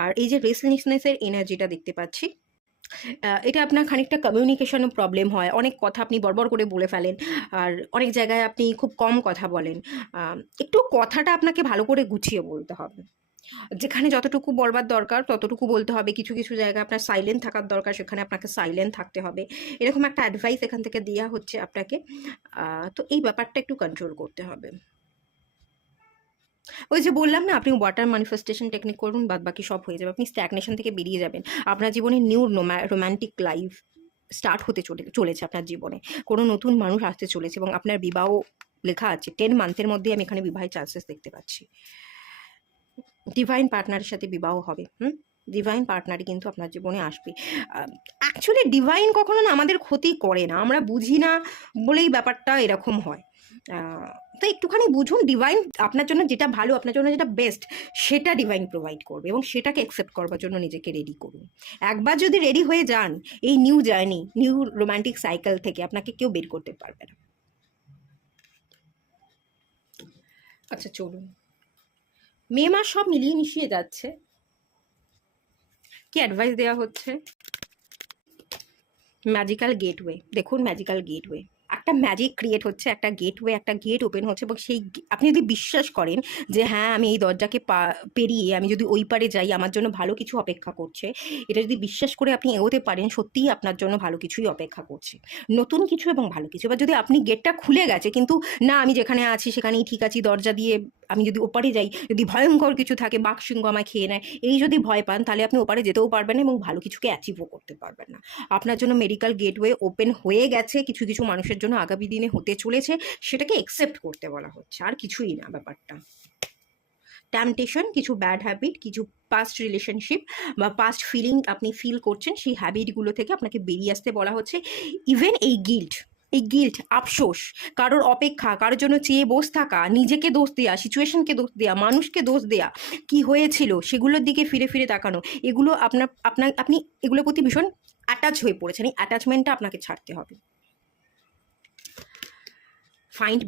আর এই যে রেস্টলেসনেসের এনার্জিটা দেখতে পাচ্ছি, এটা আপনার খানিকটা কমিউনিকেশনে প্রবলেম হয়, অনেক কথা আপনি বড়বড় করে বলে ফেলেন, আর অনেক জায়গায় আপনি খুব কম কথা বলেন। একটু কথাটা আপনাকে ভালো করে গুছিয়ে বলতে হবে, যেখানে যতটুকু বলবার দরকার ততটুকু বলতে হবে। কিছু কিছু জায়গায় আপনার সাইলেন্ট থাকার দরকার, সেখানে আপনাকে সাইলেন্ট থাকতে হবে। এরকম একটা অ্যাডভাইস এখান থেকে দেওয়া হচ্ছে আপনাকে। তো এই ব্যাপারটা একটু কন্ট্রোল করতে হবে। ওই যে বললাম না, আপনি ওয়াটার ম্যানিফেস্টেশন টেকনিক করুন, বাদ বাকি সব হয়ে যাবে। আপনি স্ট্যাগনেশন থেকে বেরিয়ে যাবেন, আপনার জীবনে নিউ রোম্যান্টিক লাইফ স্টার্ট হতে চলেছে আপনার জীবনে। কোনো নতুন মানুষ আসতে চলেছে এবং আপনার বিবাহ লেখা আছে 10 মান্থের মধ্যে। আমি এখানে বিবাহের চান্সেস দেখতে পাচ্ছি। ডিভাইন পার্টনারের সাথে বিবাহ হবে। ডিভাইন পার্টনারই কিন্তু আপনার জীবনে আসবে। অ্যাকচুয়ালি ডিভাইন কখনো না আমাদের ক্ষতি করে না, আমরা বুঝি না বলেই ব্যাপারটা এরকম হয়। তো একটুখানি বুঝুন, ডিভাইন আপনার জন্য যেটা ভালো, আপনার জন্য যেটা বেস্ট, সেটা ডিভাইন প্রোভাইড করবে এবং সেটাকে অ্যাকসেপ্ট করবার জন্য নিজেকে রেডি করুন। একবার যদি রেডি হয়ে যান, এই new journey, new romantic cycle থেকে আপনাকে কেউ বের করতে পারবে না। আচ্ছা চলুন, মে মাস সব মিলিয়ে মিশিয়ে যাচ্ছে, কি অ্যাডভাইস দেওয়া হচ্ছে? ম্যাজিক্যাল গেটওয়ে, দেখুন ম্যাজিক্যাল গেটওয়ে, একটা ম্যাজিক ক্রিয়েট হচ্ছে, একটা গেটওয়ে, একটা গেট ওপেন হচ্ছে এবং সেই আপনি যদি বিশ্বাস করেন যে হ্যাঁ আমি এই দরজাকে পেরিয়ে আমি যদি ওই পারে যাই আমার জন্য ভালো কিছু অপেক্ষা করছে, এটা যদি বিশ্বাস করে আপনি এগোতে পারেন, সত্যিই আপনার জন্য ভালো কিছুই অপেক্ষা করছে, নতুন কিছু এবং ভালো কিছু। এবার যদি আপনি গেটটা খুলে গেছে কিন্তু না আমি যেখানে আছি সেখানেই ঠিক আছি, দরজা দিয়ে আমি যদি ওপারে যাই, যদি ভয়ঙ্কর কিছু থাকে, বাঘসিংহ আমায় খেয়ে নেয়, এই যদি ভয় পান, তাহলে আপনি ওপারে যেতেও পারবেন না এবং ভালো কিছুকে অ্যাচিভও করতে পারবেন না। আপনার জন্য মেডিকেল গেটওয়ে ওপেন হয়ে গেছে, কিছু কিছু মানুষের জন্য আগামী দিনে হতে চলেছে, সেটাকে একসেপ্ট করতে বলা হচ্ছে, আর কিছুই না ব্যাপারটা। টেম্পটেশন, কিছু ব্যাড হ্যাবিট, কিছু পাস্ট রিলেশনশিপ বা পাস্ট ফিলিং আপনি ফিল করছেন, সেই হ্যাবিটগুলো থেকে আপনাকে বেরিয়ে আসতে বলা হচ্ছে। ইভেন এই গিল্ট, আফসোস, কারোর অপেক্ষা, কারোর জন্য চেয়ে বসে থাকা, নিজেকে দোষ দেওয়া, সিচুয়েশনকে দোষ দেওয়া, মানুষকে দোষ দেওয়া, কি হয়েছিল সেগুলোর দিকে ফিরে ফিরে তাকানো, এগুলো আপনি এগুলোর প্রতি ভীষণ অ্যাটাচ হয়ে পড়েছেন। এই অ্যাটাচমেন্টটা আপনাকে ছাড়তে হবে। ফাইন্ড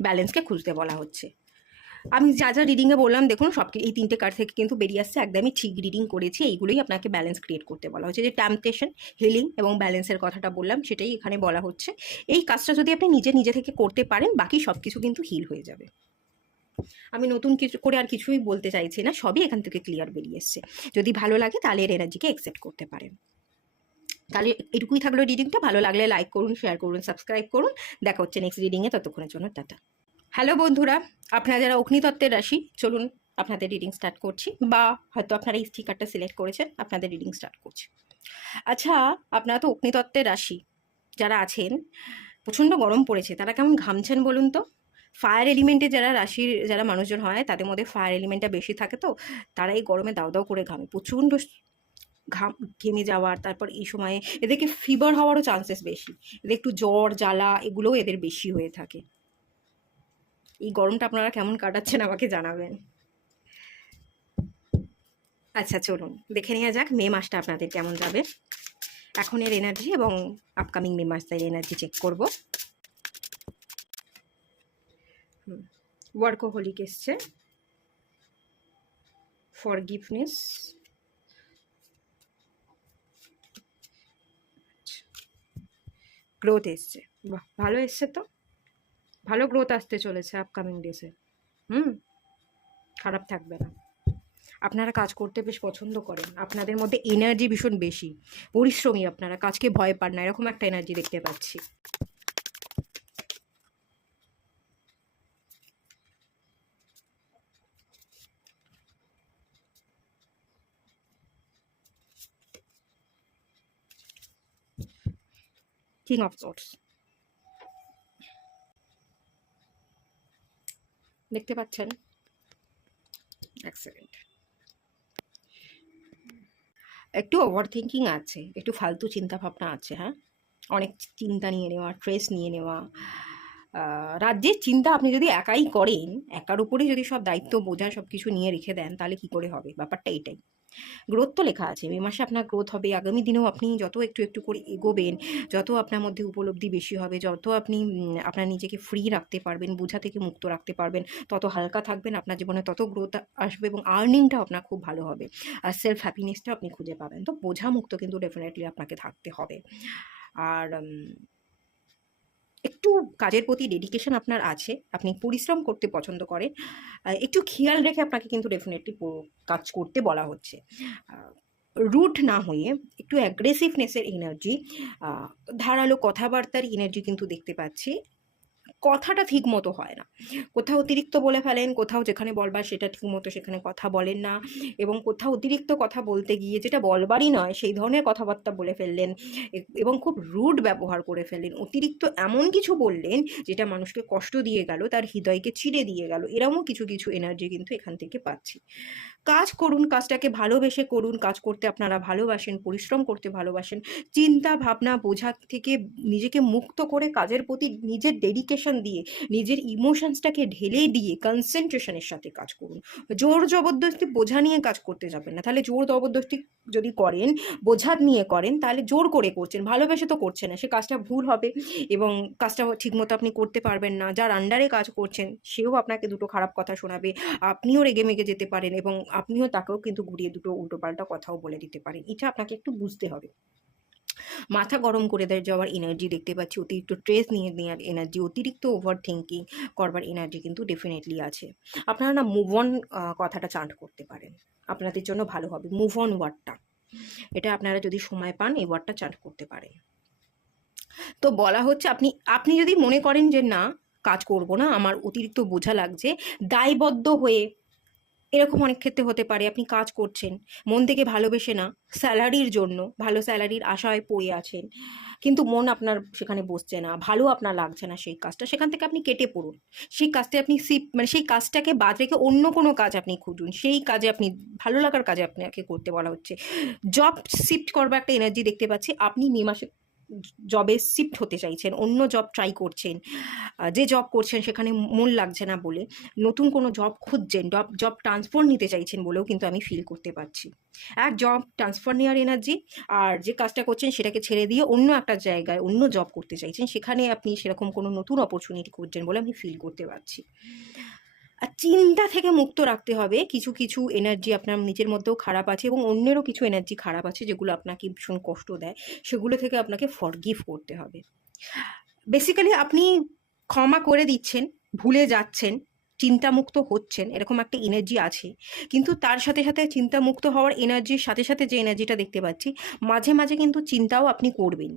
ব্যালেন্সকে খুঁজতে বলা হচ্ছে। আমি যা যা রিডিংয়ে বললাম দেখুন সব এই 3টে কার্ড থেকে কিন্তু বেরিয়ে আসছে, একদমই ঠিক রিডিং করেছি। এইগুলোই আপনাকে ব্যালেন্স ক্রিয়েট করতে বলা হচ্ছে। যে টেম্পটেশন, হিলিং এবং ব্যালেন্সের কথাটা বললাম সেটাই এখানে বলা হচ্ছে। এই কাজটা যদি আপনি নিজে থেকে করতে পারেন, বাকি সব কিছু কিন্তু হিল হয়ে যাবে। আমি নতুন কিছু করে আর কিছুই বলতে চাইছি না, সবই এখান থেকে ক্লিয়ার বেরিয়ে এসছে। যদি ভালো লাগে তাহলে এর এনার্জিকে অ্যাকসেপ্ট করতে পারেন। তাহলে এটুকুই থাকলো রিডিংটা। ভালো লাগলে লাইক করুন, শেয়ার করুন, সাবস্ক্রাইব করুন। দেখা হচ্ছে নেক্সট রিডিংয়ে, ততক্ষণের জন্য টাটা। হ্যালো বন্ধুরা, আপনারা যারা অগ্নিতত্ত্বের রাশি, চলুন আপনাদের রিডিং স্টার্ট করছি, বা হয়তো আপনারা এই স্টিকারটা সিলেক্ট করেছেন, আপনাদের রিডিং স্টার্ট করছি। আচ্ছা, আপনারা তো অগ্নিতত্ত্বের রাশি যারা আছেন, প্রচণ্ড গরম পড়েছে, তারা কেমন ঘামছেন বলুন তো? ফায়ার এলিমেন্টে যারা রাশির যারা মানুষজন হয়, তাদের মধ্যে ফায়ার এলিমেন্টটা বেশি থাকে, তো তারা এই গরমে দাও দাও করে ঘামে, প্রচণ্ড ঘেমে যাওয়ার, তারপর এই সময়ে এদেরকে ফিভার হওয়ারও চান্সেস বেশি, এদের একটু জ্বর জ্বালা এগুলোও এদের বেশি হয়ে থাকে। এই গরমটা আপনারা কেমন কাটাচ্ছেন আমাকে জানাবেন। আচ্ছা চলুন দেখে নেওয়া যাক মে মাসটা আপনাদের কেমন যাবে। এখনের এনার্জি এবং আপকামিং মে মাসের এনার্জি চেক করব। ওয়ার্কোহলিক এসছে, ফরগিভনেস, গ্রোথ এসছে, বাহ ভালো এসছে তো, ভালো গ্রোথ আসতে চলেছে আপকামিং ডেসে। খারাপ থাকবে না। আপনারা কাজ করতে বেশ পছন্দ করেন, আপনাদের মধ্যে এনার্জি ভীষণ বেশি, পরিশ্রমী আপনারা, কাজকে ভয় পান না, এরকম একটা এনার্জি দেখতে পাচ্ছি। কিং অফ সোর্স দেখতে পাচ্ছেন, এক সেকেন্ড, একটু ওভার থিঙ্কিং আছে, একটু ফালতু চিন্তা ভাবনা আছে, হ্যাঁ, অনেক চিন্তা নিয়ে নেওয়া, স্ট্রেস নিয়ে নেওয়া। রাজ্যের চিন্তা আপনি যদি একাই করেন, একার উপরে যদি সব দায়িত্ব বোঝা সব কিছু নিয়ে রেখে দেন, তাহলে কি করে হবে? ব্যাপারটা এটাই। গ্রোথ তো লেখা আছে, মে মাসে আপনার গ্রোথ হবে, আগামী দিনেও আপনি যত একটু একটু করে এগোবেন, যত আপনার মধ্যে উপলব্ধি বেশি হবে, যত আপনি আপনার নিজেকে ফ্রি রাখতে পারবেন, বোঝা থেকে মুক্ত রাখতে পারবেন, তত হালকা থাকবেন, আপনার জীবনে তত গ্রোথ আসবে এবং আর্নিংটাও আপনার খুব ভালো হবে, আর সেলফ হ্যাপিনেসটাও আপনি খুঁজে পাবেন। তো বোঝা মুক্ত কিন্তু ডেফিনেটলি আপনাকে থাকতে হবে। আর একটু কাজের প্রতি ডেডিকেশন আপনার আছে, আপনি পরিশ্রম করতে পছন্দ করেন, একটু খেয়াল রেখে আপনাকে কিন্তু ডেফিনেটলি কাজ করতে বলা হচ্ছে। রুট না হয়ে একটু অ্যাগ্রেসিভনেসের এনার্জি, ধারালো কথাবার্তার এনার্জি কিন্তু দেখতে পাচ্ছি। কথাটা ঠিক মতো হয় না, কোথাও অতিরিক্ত বলে ফেলেন, কোথাও যেখানে বলবার সেটা ঠিক মতো সেখানে কথা বলেন না, এবং কোথাও অতিরিক্ত কথা বলতে গিয়ে যেটা বলবারই নয় সেই ধরনের কথাবার্তা বলে ফেললেন, এবং খুব রুড ব্যবহার করে ফেললেন, অতিরিক্ত এমন কিছু বললেন যেটা মানুষকে কষ্ট দিয়ে গেল, তার হৃদয়কে চিড়ে দিয়ে গেল, এরকমও কিছু কিছু এনার্জি কিন্তু এখান থেকে পাচ্ছি। কাজ করুন, কাজটাকে ভালোবেসে করুন, কাজ করতে আপনারা ভালোবাসেন, পরিশ্রম করতে ভালোবাসেন, চিন্তা ভাবনা বোঝা থেকে নিজেকে মুক্ত করে কাজের প্রতি নিজের ডেডিকেশন দিয়ে, নিজের ইমোশনসটাকে ঢেলে দিয়ে কনসেন্ট্রেশনের সাথে কাজ করুন। জোর জবরদস্তি বোঝা নিয়ে কাজ করতে যাবেন না, তাহলে জোর জবরদস্তি যদি করেন, বোঝা নিয়ে করেন, তাহলে জোর করে করছেন, ভালোবেসে তো করছেন না, সে কাজটা ভুল হবে এবং কাজটা ঠিকমতো আপনি করতে পারবেন না, যার আন্ডারে কাজ করছেন সেও আপনাকে দুটো খারাপ কথা শোনাবে, আপনিও রেগে মেগে যেতে পারেন এবং আপনিও তাকেও কিন্তু ঘুরিয়ে দুটো উল্টোপাল্টা কথাও বলে দিতে পারেন। এটা আপনাকে একটু বুঝতে হবে। মাথা গরম করে দেয় যাওয়ার এনার্জি দেখতে পাচ্ছি, অতিরিক্ত স্ট্রেস নিয়ে নেওয়ার এনার্জি, অতিরিক্ত ওভার থিঙ্কিং করবার এনার্জি কিন্তু ডেফিনেটলি আছে। আপনারা না মুভ অন কথাটা চান্ট করতে পারেন, আপনাদের জন্য ভালো হবে। মুভ অন ওয়ার্ডটা, এটা আপনারা যদি সময় পান এই ওয়ার্ডটা চান্ট করতে পারেন। তো বলা হচ্ছে আপনি আপনি যদি মনে করেন যে না কাজ করব না, আমার অতিরিক্ত বোঝা লাগছে, দায়বদ্ধ হয়ে, এরকম অনেক ক্ষেত্রে হতে পারে আপনি কাজ করছেন মন থেকে ভালোবেসে না, স্যালারির জন্য, ভালো স্যালারির আশায় পড়ে আছেন, কিন্তু মন আপনার সেখানে বসছে না, ভালো আপনার লাগছে না সেই কাজটা, সেখান থেকে আপনি কেটে পড়ুন, সেই কাজটা আপনি মানে সেই কাজটাকে বাদ রেখে অন্য কোনো কাজ আপনি খুঁজুন, সেই কাজে আপনি ভালো লাগার কাজে আপনাকে করতে বলা হচ্ছে। জব শিফট করবার একটা এনার্জি দেখতে পাচ্ছি, আপনি মে মাসে জবে শিফট হতে চাইছেন, অন্য জব ট্রাই করছেন, যে জব করছেন সেখানে মন লাগছে না বলে নতুন কোনো জব খুঁজছেন, জব ট্রান্সফার নিতে চাইছেন বলেও কিন্তু আমি ফিল করতে পারছি। এক জব ট্রান্সফার নেওয়ার এনার্জি, আর যে কাজটা করছেন সেটাকে ছেড়ে দিয়ে অন্য একটা জায়গায় অন্য জব করতে চাইছেন, সেখানে আপনি সেরকম কোনো নতুন অপরচুনিটি খুঁজছেন বলে আমি ফিল করতে পারছি। আর চিন্তা থেকে মুক্ত রাখতে হবে, কিছু কিছু এনার্জি আপনার নিজের মধ্যেও খারাপ আছে এবং অন্যেরও কিছু এনার্জি খারাপ আছে যেগুলো আপনাকে ভীষণ কষ্ট দেয়, সেগুলো থেকে আপনাকে ফরগিভ করতে হবে। বেসিক্যালি আপনি ক্ষমা করে দিচ্ছেন, ভুলে যাচ্ছেন, চিন্তামুক্ত হচ্ছেন, এরকম একটা এনার্জি আছে, কিন্তু তার সাথে সাথে চিন্তামুক্ত হওয়ার এনার্জির সাথে সাথে যে এনার্জিটা দেখতে পাচ্ছি, মাঝে মাঝে কিন্তু চিন্তাও আপনি করবেন,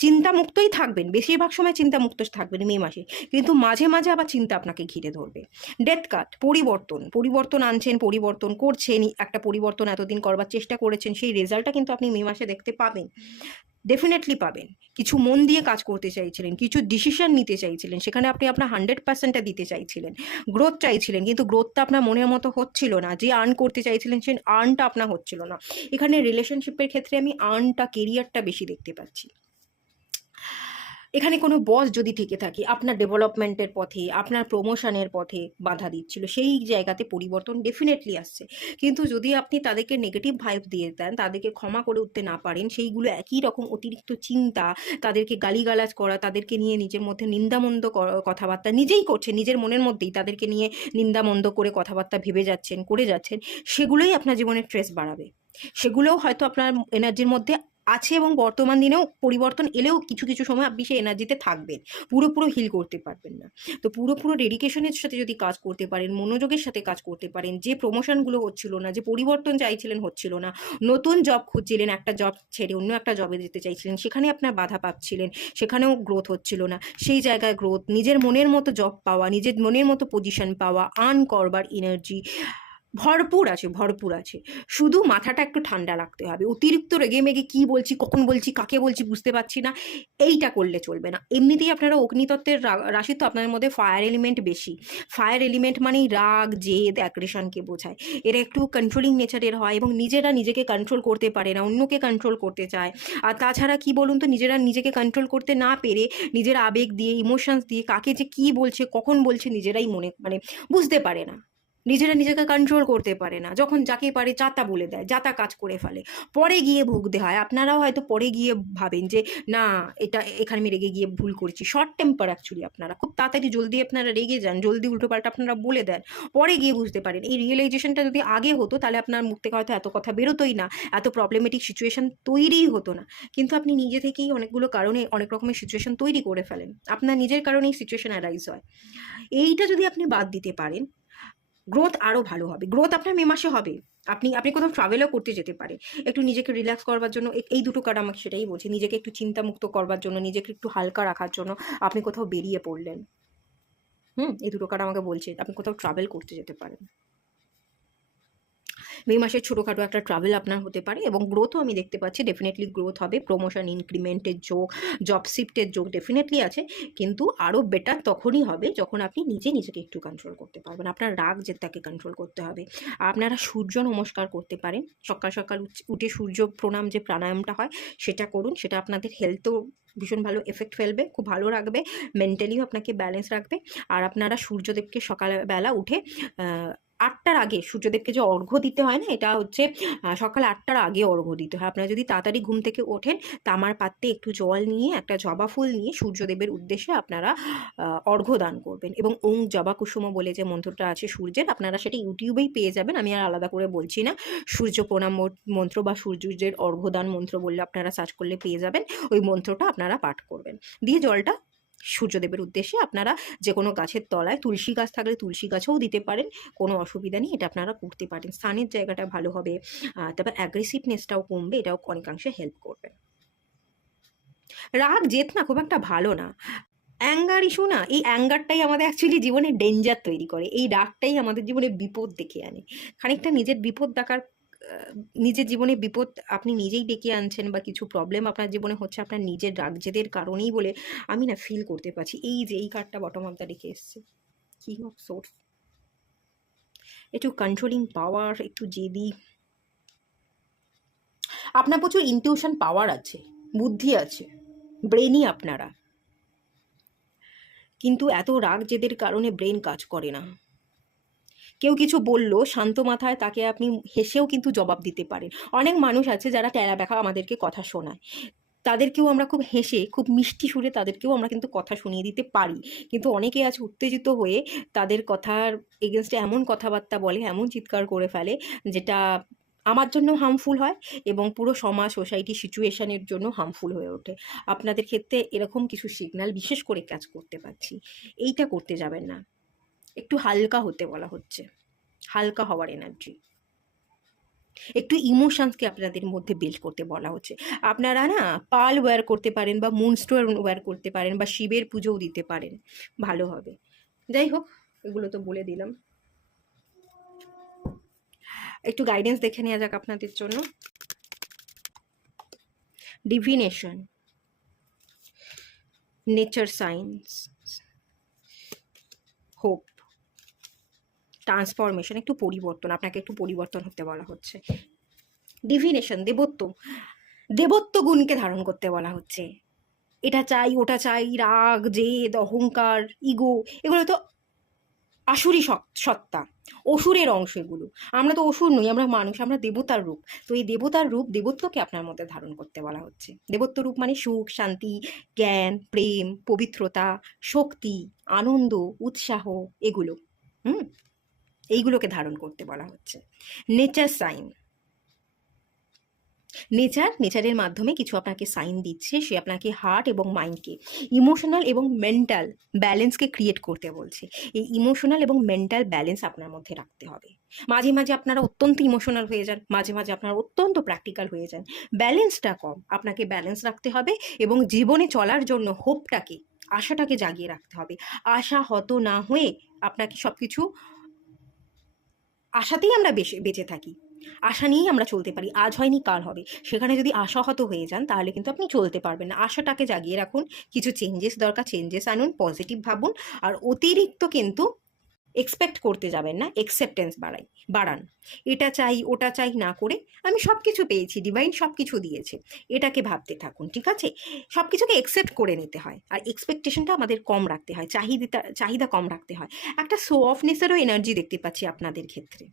চিন্তামুক্তই থাকবেন, বেশিরভাগ সময় চিন্তামুক্ত থাকবেন মে মাসে, কিন্তু মাঝে মাঝে আবার চিন্তা আপনাকে ঘিরে ধরবে। ডেথ কার্ড, পরিবর্তন, পরিবর্তন আনছেন, পরিবর্তন করছেন, একটা পরিবর্তন এতদিন করবার চেষ্টা করেছেন, সেই রেজাল্টটা কিন্তু আপনি মে মাসে দেখতে পাবেন, ডেফিনেটলি পাবেন। কিছু মন দিয়ে কাজ করতে চাইছিলেন, কিছু ডিসিশন নিতে চাইছিলেন, সেখানে আপনি আপনার 100%টা দিতে চাইছিলেন, গ্রোথ চাইছিলেন, কিন্তু গ্রোথটা আপনার মনের মতো হচ্ছিল না, যে আর্ন করতে চাইছিলেন সেই আর্নটা আপনার হচ্ছিল না। এখানে রিলেশনশিপের ক্ষেত্রে আমি আর্নটা, কেরিয়ারটা বেশি দেখতে পাচ্ছি। এখানে কোনো বস যদি থেকে থাকে আপনার ডেভেলপমেন্টের পথে, আপনার প্রমোশনের পথে বাধা দিচ্ছিল, সেই জায়গাতে পরিবর্তন ডেফিনেটলি আসছে, কিন্তু যদি আপনি তাদেরকে নেগেটিভ ভাইব দিয়ে দেন, তাদেরকে ক্ষমা করে উঠতে না পারেন, সেইগুলো একই রকম অতিরিক্ত চিন্তা, তাদেরকে গালিগালাজ করা, তাদেরকে নিয়ে নিজের মধ্যে নিন্দামন্দ কথাবার্তা নিজেই করছেন, নিজের মনের মধ্যেই তাদেরকে নিয়ে নিন্দামন্দ করে কথাবার্তা ভেবে যাচ্ছেন, করে যাচ্ছেন, সেগুলোই আপনার জীবনের স্ট্রেস বাড়াবে, সেগুলোও হয়তো আপনার এনার্জির মধ্যে আছে এবং বর্তমান দিনেও পরিবর্তন এলেও কিছু কিছু সময় আপনি সেই এনার্জিতে থাকবেন, পুরোপুরো হিল করতে পারবেন না। তো পুরোপুরো ডেডিকেশনের সাথে যদি কাজ করতে পারেন, মনোযোগের সাথে কাজ করতে পারেন, যে প্রমোশনগুলো হচ্ছিল না, যে পরিবর্তন চাইছিলেন হচ্ছিল না, নতুন জব খুঁজছিলেন, একটা জব ছেড়ে অন্য একটা জবে যেতে চাইছিলেন, সেখানে আপনার বাধা পাচ্ছিলেন, সেখানেও গ্রোথ হচ্ছিল না, সেই জায়গায় গ্রোথ, নিজের মনের মতো জব পাওয়া, নিজের মনের মতো পজিশন পাওয়া, আর্ন করবার এনার্জি ভরপুর আছে, ভরপুর আছে। শুধু মাথাটা একটু ঠান্ডা রাখতে হবে। অতিরিক্ত রেগে মেগে কী বলছি, কখন বলছি, কাকে বলছি বুঝতে পারছি না, এইটা করলে চলবে না। এমনিতেই আপনারা অগ্নিতত্ত্বের রাশি, তো আপনার মধ্যে ফায়ার এলিমেন্ট বেশি। ফায়ার এলিমেন্ট মানেই রাগ, জেদ, অ্যাগ্রেশনকে বোঝায়। এরা একটু কন্ট্রোলিং নেচারের হয় এবং নিজেরা নিজেকে কন্ট্রোল করতে পারে না, অন্যকে কন্ট্রোল করতে চায়। আর তাছাড়া কি বলুন তো, নিজেরা নিজেকে কন্ট্রোল করতে না পেরে নিজের আবেগ দিয়ে, ইমোশনস দিয়ে কাকে যে কী বলছে, কখন বলছে, নিজেরাই মানে বুঝতে পারে না। নিজেরা নিজেকে কন্ট্রোল করতে পারে না, যখন যাকে পারে যা তা বলে দেয়, যা তা কাজ করে ফেলে, পরে গিয়ে ভুগতে হয়। আপনারাও হয়তো পরে গিয়ে ভাবেন যে না, এটা এখানে আমি রেগে গিয়ে ভুল করেছি। শর্ট টেম্পার অ্যাকচুয়ালি আপনারা, খুব তাড়াতাড়ি জলদি আপনারা রেগে যান, জলদি উল্টোপাল্টা আপনারা বলে দেন, পরে গিয়ে বুঝতে পারেন। এই রিয়েলাইজেশনটা যদি আগে হতো তাহলে আপনার মুখ থেকে হয়তো এত কথা বেরোতোই না, এত প্রবলেমেটিক সিচুয়েশন তৈরিই হতো না। কিন্তু আপনি নিজে থেকেই অনেকগুলো কারণে অনেক রকমের সিচুয়েশন তৈরি করে ফেলেন, আপনার নিজের কারণেই সিচুয়েশন অ্যারাইজ হয়। এইটা যদি আপনি বাদ দিতে পারেন, গ্রোথ আরও ভালো হবে। গ্রোথ আপনার মে মাসে হবে। আপনি আপনি কোথাও ট্রাভেলও করতে যেতে পারে, একটু নিজেকে রিল্যাক্স করবার জন্য। এই দুটো কার্ড আমাকে সেটাই বলছে, নিজেকে একটু চিন্তামুক্ত করবার জন্য, নিজেকে একটু হালকা রাখার জন্য আপনি কোথাও বেরিয়ে পড়লেন। এই দুটো কার্ড আমাকে বলছে আপনি কোথাও ট্রাভেল করতে যেতে পারেন। মে মাসে ছোটোখাটো একটা ট্রাভেল আপনার হতে পারে এবং গ্রোথও আমি দেখতে পাচ্ছি, ডেফিনেটলি গ্রোথ হবে। প্রমোশন, ইনক্রিমেন্টের যোগ, জব শিফটের যোগ ডেফিনেটলি আছে। কিন্তু আরও বেটার তখনই হবে যখন আপনি নিজেকে একটু কন্ট্রোল করতে পারবেন। আপনার রাগ জেদটাকে কন্ট্রোল করতে হবে। আপনারা সূর্য নমস্কার করতে পারেন, সকাল সকাল উঠে সূর্য প্রণাম যে প্রাণায়ামটা হয় সেটা করুন। সেটা আপনাদের হেলথও ভীষণ ভালো এফেক্ট ফেলবে, খুব ভালো রাখবে, মেন্টালিও আপনাকে ব্যালেন্স রাখবে। আর আপনারা সূর্যদেবকে সকালবেলা উঠে 8টার আগে সূর্যদেবকে যে অর্ঘ্য দিতে হয় না, এটা হচ্ছে সকাল 8টার আগে অর্ঘ্য দিতে হয়। আপনারা যদি তাড়াতাড়ি ঘুম থেকে ওঠেন, তামার পাত্রে একটু জল নিয়ে, একটা জবা ফুল নিয়ে সূর্যদেবের উদ্দেশ্যে আপনারা অর্ঘ্য দান করবেন। এবং ওং জবা কুসুম বলে যে মন্ত্রটা আছে সূর্যের, আপনারা সেটা ইউটিউবেই পেয়ে যাবেন, আমি আর আলাদা করে বলছি না। সূর্য প্রণাম মন্ত্র বা সূর্যের অর্ঘ্যদান মন্ত্র বললে আপনারা সার্চ করলে পেয়ে যাবেন। ওই মন্ত্রটা আপনারা পাঠ করবেন, দিয়ে জলটা সূর্যদেবের উদ্দেশ্যে আপনারা যে কোনো গাছের তলায়, তুলসী গাছ থাকলে তুলসী গাছেও দিতে পারেন, কোনো অসুবিধা নেই, এটা আপনারা করতে পারেন। স্নানের জায়গাটা ভালো হবে, তারপর অ্যাগ্রেসিভনেসটাও কমবে, এটাও অনেকাংশে হেল্প করবে। রাগ জেদ না খুব একটা ভালো না, অ্যাঙ্গার ইস্যু না, এই অ্যাঙ্গারটাই আমাদের অ্যাকচুয়ালি জীবনে ডেঞ্জার তৈরি করে, এই রাগটাই আমাদের জীবনে বিপদ ডেকে আনে। খানিকটা নিজের বিপদ ডাকার, নিজের জীবনে বিপদ আপনি নিজেই ডেকে আনছেন, বা কিছু প্রবলেম আপনার জীবনে হচ্ছে আপনার নিজের রাগ জেদের কারণেই বলে আমি না ফিল করতে পারছি। এই যে এই কার্ডটা বটম অফ দ্য ডেকে এসছে, কিং অফ সোর্স, একটু কন্ট্রোলিং পাওয়ার, একটু জেদি। আপনার প্রচুর ইনটিউশন পাওয়ার আছে, বুদ্ধি আছে, ব্রেনই আপনারা, কিন্তু এত রাগ জেদের কারণে ব্রেন কাজ করে না। কেউ কিছু বললো শান্ত মাথায়, তাকে আপনি হেসেও কিন্তু জবাব দিতে পারেন। অনেক মানুষ আছে যারা ট্যারা ব্যাখা আমাদেরকে কথা শোনায়, তাদেরকেও আমরা খুব হেসে, খুব মিষ্টি সুরে তাদেরকেও আমরা কিন্তু কথা শুনিয়ে দিতে পারি। কিন্তু অনেকে আছে উত্তেজিত হয়ে তাদের কথার এগেনস্টে এমন কথাবার্তা বলে, এমন চিৎকার করে ফেলে, যেটা আমার জন্য হার্মফুল হয় এবং পুরো সমাজ, সোসাইটি, সিচুয়েশনের জন্য হার্মফুল হয়ে ওঠে। আপনাদের ক্ষেত্রে এরকম কিছু সিগন্যাল বিশেষ করে কাজ করতে পারছি। এইটা করতে যাবেন না, একটু হালকা হতে বলা হচ্ছে, হালকা হওয়ার এনার্জি, একটু ইমোশনসকে আপনাদের মধ্যে বিল্ড করতে বলা হচ্ছে। আপনারা না পাল ওয়্যার করতে পারেন, বা মুনস্টোন ওয়্যার করতে পারেন, বা শিবের পুজোও দিতে পারেন, ভালো হবে। যাই হোক, এগুলো তো বলে দিলাম। একটু গাইডেন্স দেখে নেওয়া যাক আপনাদের জন্য। Divination, nature science, hope, transformation, একটু পরিবর্তন, আপনাকে একটু পরিবর্তন হতে বলা হচ্ছে। ডিভিনেশন, দেবত্ব, দেবত্ব গুণকে ধারণ করতে বলা হচ্ছে। এটা চাই, ওটা চাই, রাগ জেদ, অহংকার, ইগো, এগুলো তো আসুরি সত্তা, অসুরের অংশ এগুলো। আমরা তো অসুর নই, আমরা মানুষ, আমরা দেবতার রূপ। তো এই দেবতার রূপ, দেবত্বকে আপনার মধ্যে ধারণ করতে বলা হচ্ছে। দেবত্ব রূপ মানে সুখ, শান্তি, জ্ঞান, প্রেম, পবিত্রতা, শক্তি, আনন্দ, উৎসাহ, এগুলো এইগুলোকে ধারণ করতে বলা হচ্ছে। নেচার সাইন, নেচারের মাধ্যমে কিছু আপনাকে সাইন দিচ্ছে, সে আপনাকে হার্ট এবং মাইন্ডকে, ইমোশনাল এবং মেন্টাল ব্যালেন্সকে ক্রিয়েট করতে বলছে। এই ইমোশনাল এবং মেন্টাল ব্যালেন্স আপনার মধ্যে রাখতে হবে। মাঝে মাঝে আপনারা অত্যন্ত ইমোশনাল হয়ে যান, মাঝে মাঝে আপনারা অত্যন্ত প্র্যাকটিক্যাল হয়ে যান। ব্যালেন্সটা কম, আপনাকে ব্যালেন্স রাখতে হবে এবং জীবনে চলার জন্য হোপটাকে, আশাটাকে জাগিয়ে রাখতে হবে। আশাহত না হয়ে আপনাকে সব কিছু, আশাতেই আমরা বেঁচে থাকি, আশা নিয়েই আমরা চলতে পারি। আজ হয়নি কাল হবে, সেখানে যদি আশাহত হয়ে যান তাহলে কিন্তু আপনি চলতে পারবেন না। আশাটাকে জাগিয়ে রাখুন, কিছু চেঞ্জেস দরকার, চেঞ্জেস আনুন, পজিটিভ ভাবুন। আর অতিরিক্ত কিন্তু এক্সপেক্ট করতে যাবেন না, একসেপ্টেন্স বাড়ান। এটা চাই ওটা চাই না করে আমি সব কিছু পেয়েছি, ডিভাইন সব কিছু দিয়েছে, এটাকে ভাবতে থাকুন। ঠিক আছে, সব কিছুকে একসেপ্ট করে নিতে হয়, আর এক্সপেকটেশনটা আমাদের কম রাখতে হয়, চাহিদা কম রাখতে হয়। একটা শো অফনেসেরও এনার্জি দেখতে পাচ্ছি আপনাদের ক্ষেত্রে।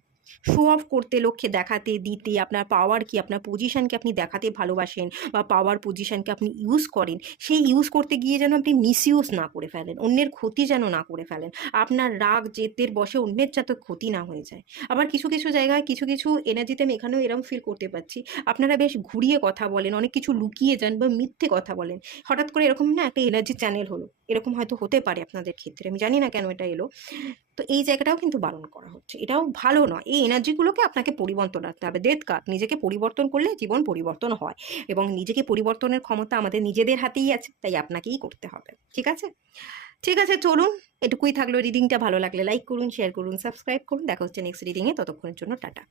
শো অফ করতে, লক্ষ্যে দেখাতে, দিতে, আপনার পাওয়ার কি, আপনার পজিশনকে আপনি দেখাতে ভালোবাসেন, বা পাওয়ার পজিশনকে আপনি ইউজ করেন, সেই ইউজ করতে গিয়ে যেন আপনি মিসইউজ না করে ফেলেন, অন্যের ক্ষতি যেন না করে ফেলেন, আপনার রাগ জেদের বশে অন্যের যাতে ক্ষতি না হয়ে যায়। আবার কিছু কিছু জায়গায় কিছু কিছু এনার্জিতে আমি এখানেও এরম ফিল করতে পারছি, আপনারা বেশ ঘুরিয়ে কথা বলেন, অনেক কিছু লুকিয়ে যান বা মিথ্যে কথা বলেন। হঠাৎ করে এরকম না একটা এনার্জি চ্যানেল হলো, এরকম হয়তো হতে পারে আপনাদের ক্ষেত্রে, আমি জানি না কেন এটা এলো। তো এই জায়গাটাও কিন্তু বারণ করা হচ্ছে, এটাও ভালো নয়। এই এনার্জিগুলোকে আপনাকে পরিবর্তন রাখতে হবে। ডেথ কার্ড, নিজেকে পরিবর্তন করলে জীবন পরিবর্তন হয়, এবং নিজেকে পরিবর্তনের ক্ষমতা আমাদের নিজেদের হাতেই আছে, তাই আপনাকেই করতে হবে। ঠিক আছে, ঠিক আছে, চলুন, এটুকুই থাকলো। রিডিংটা ভালো লাগলে লাইক করুন, শেয়ার করুন, সাবস্ক্রাইব করুন। দেখা হচ্ছে নেক্সট রিডিংয়ে, ততক্ষণের জন্য টাটা।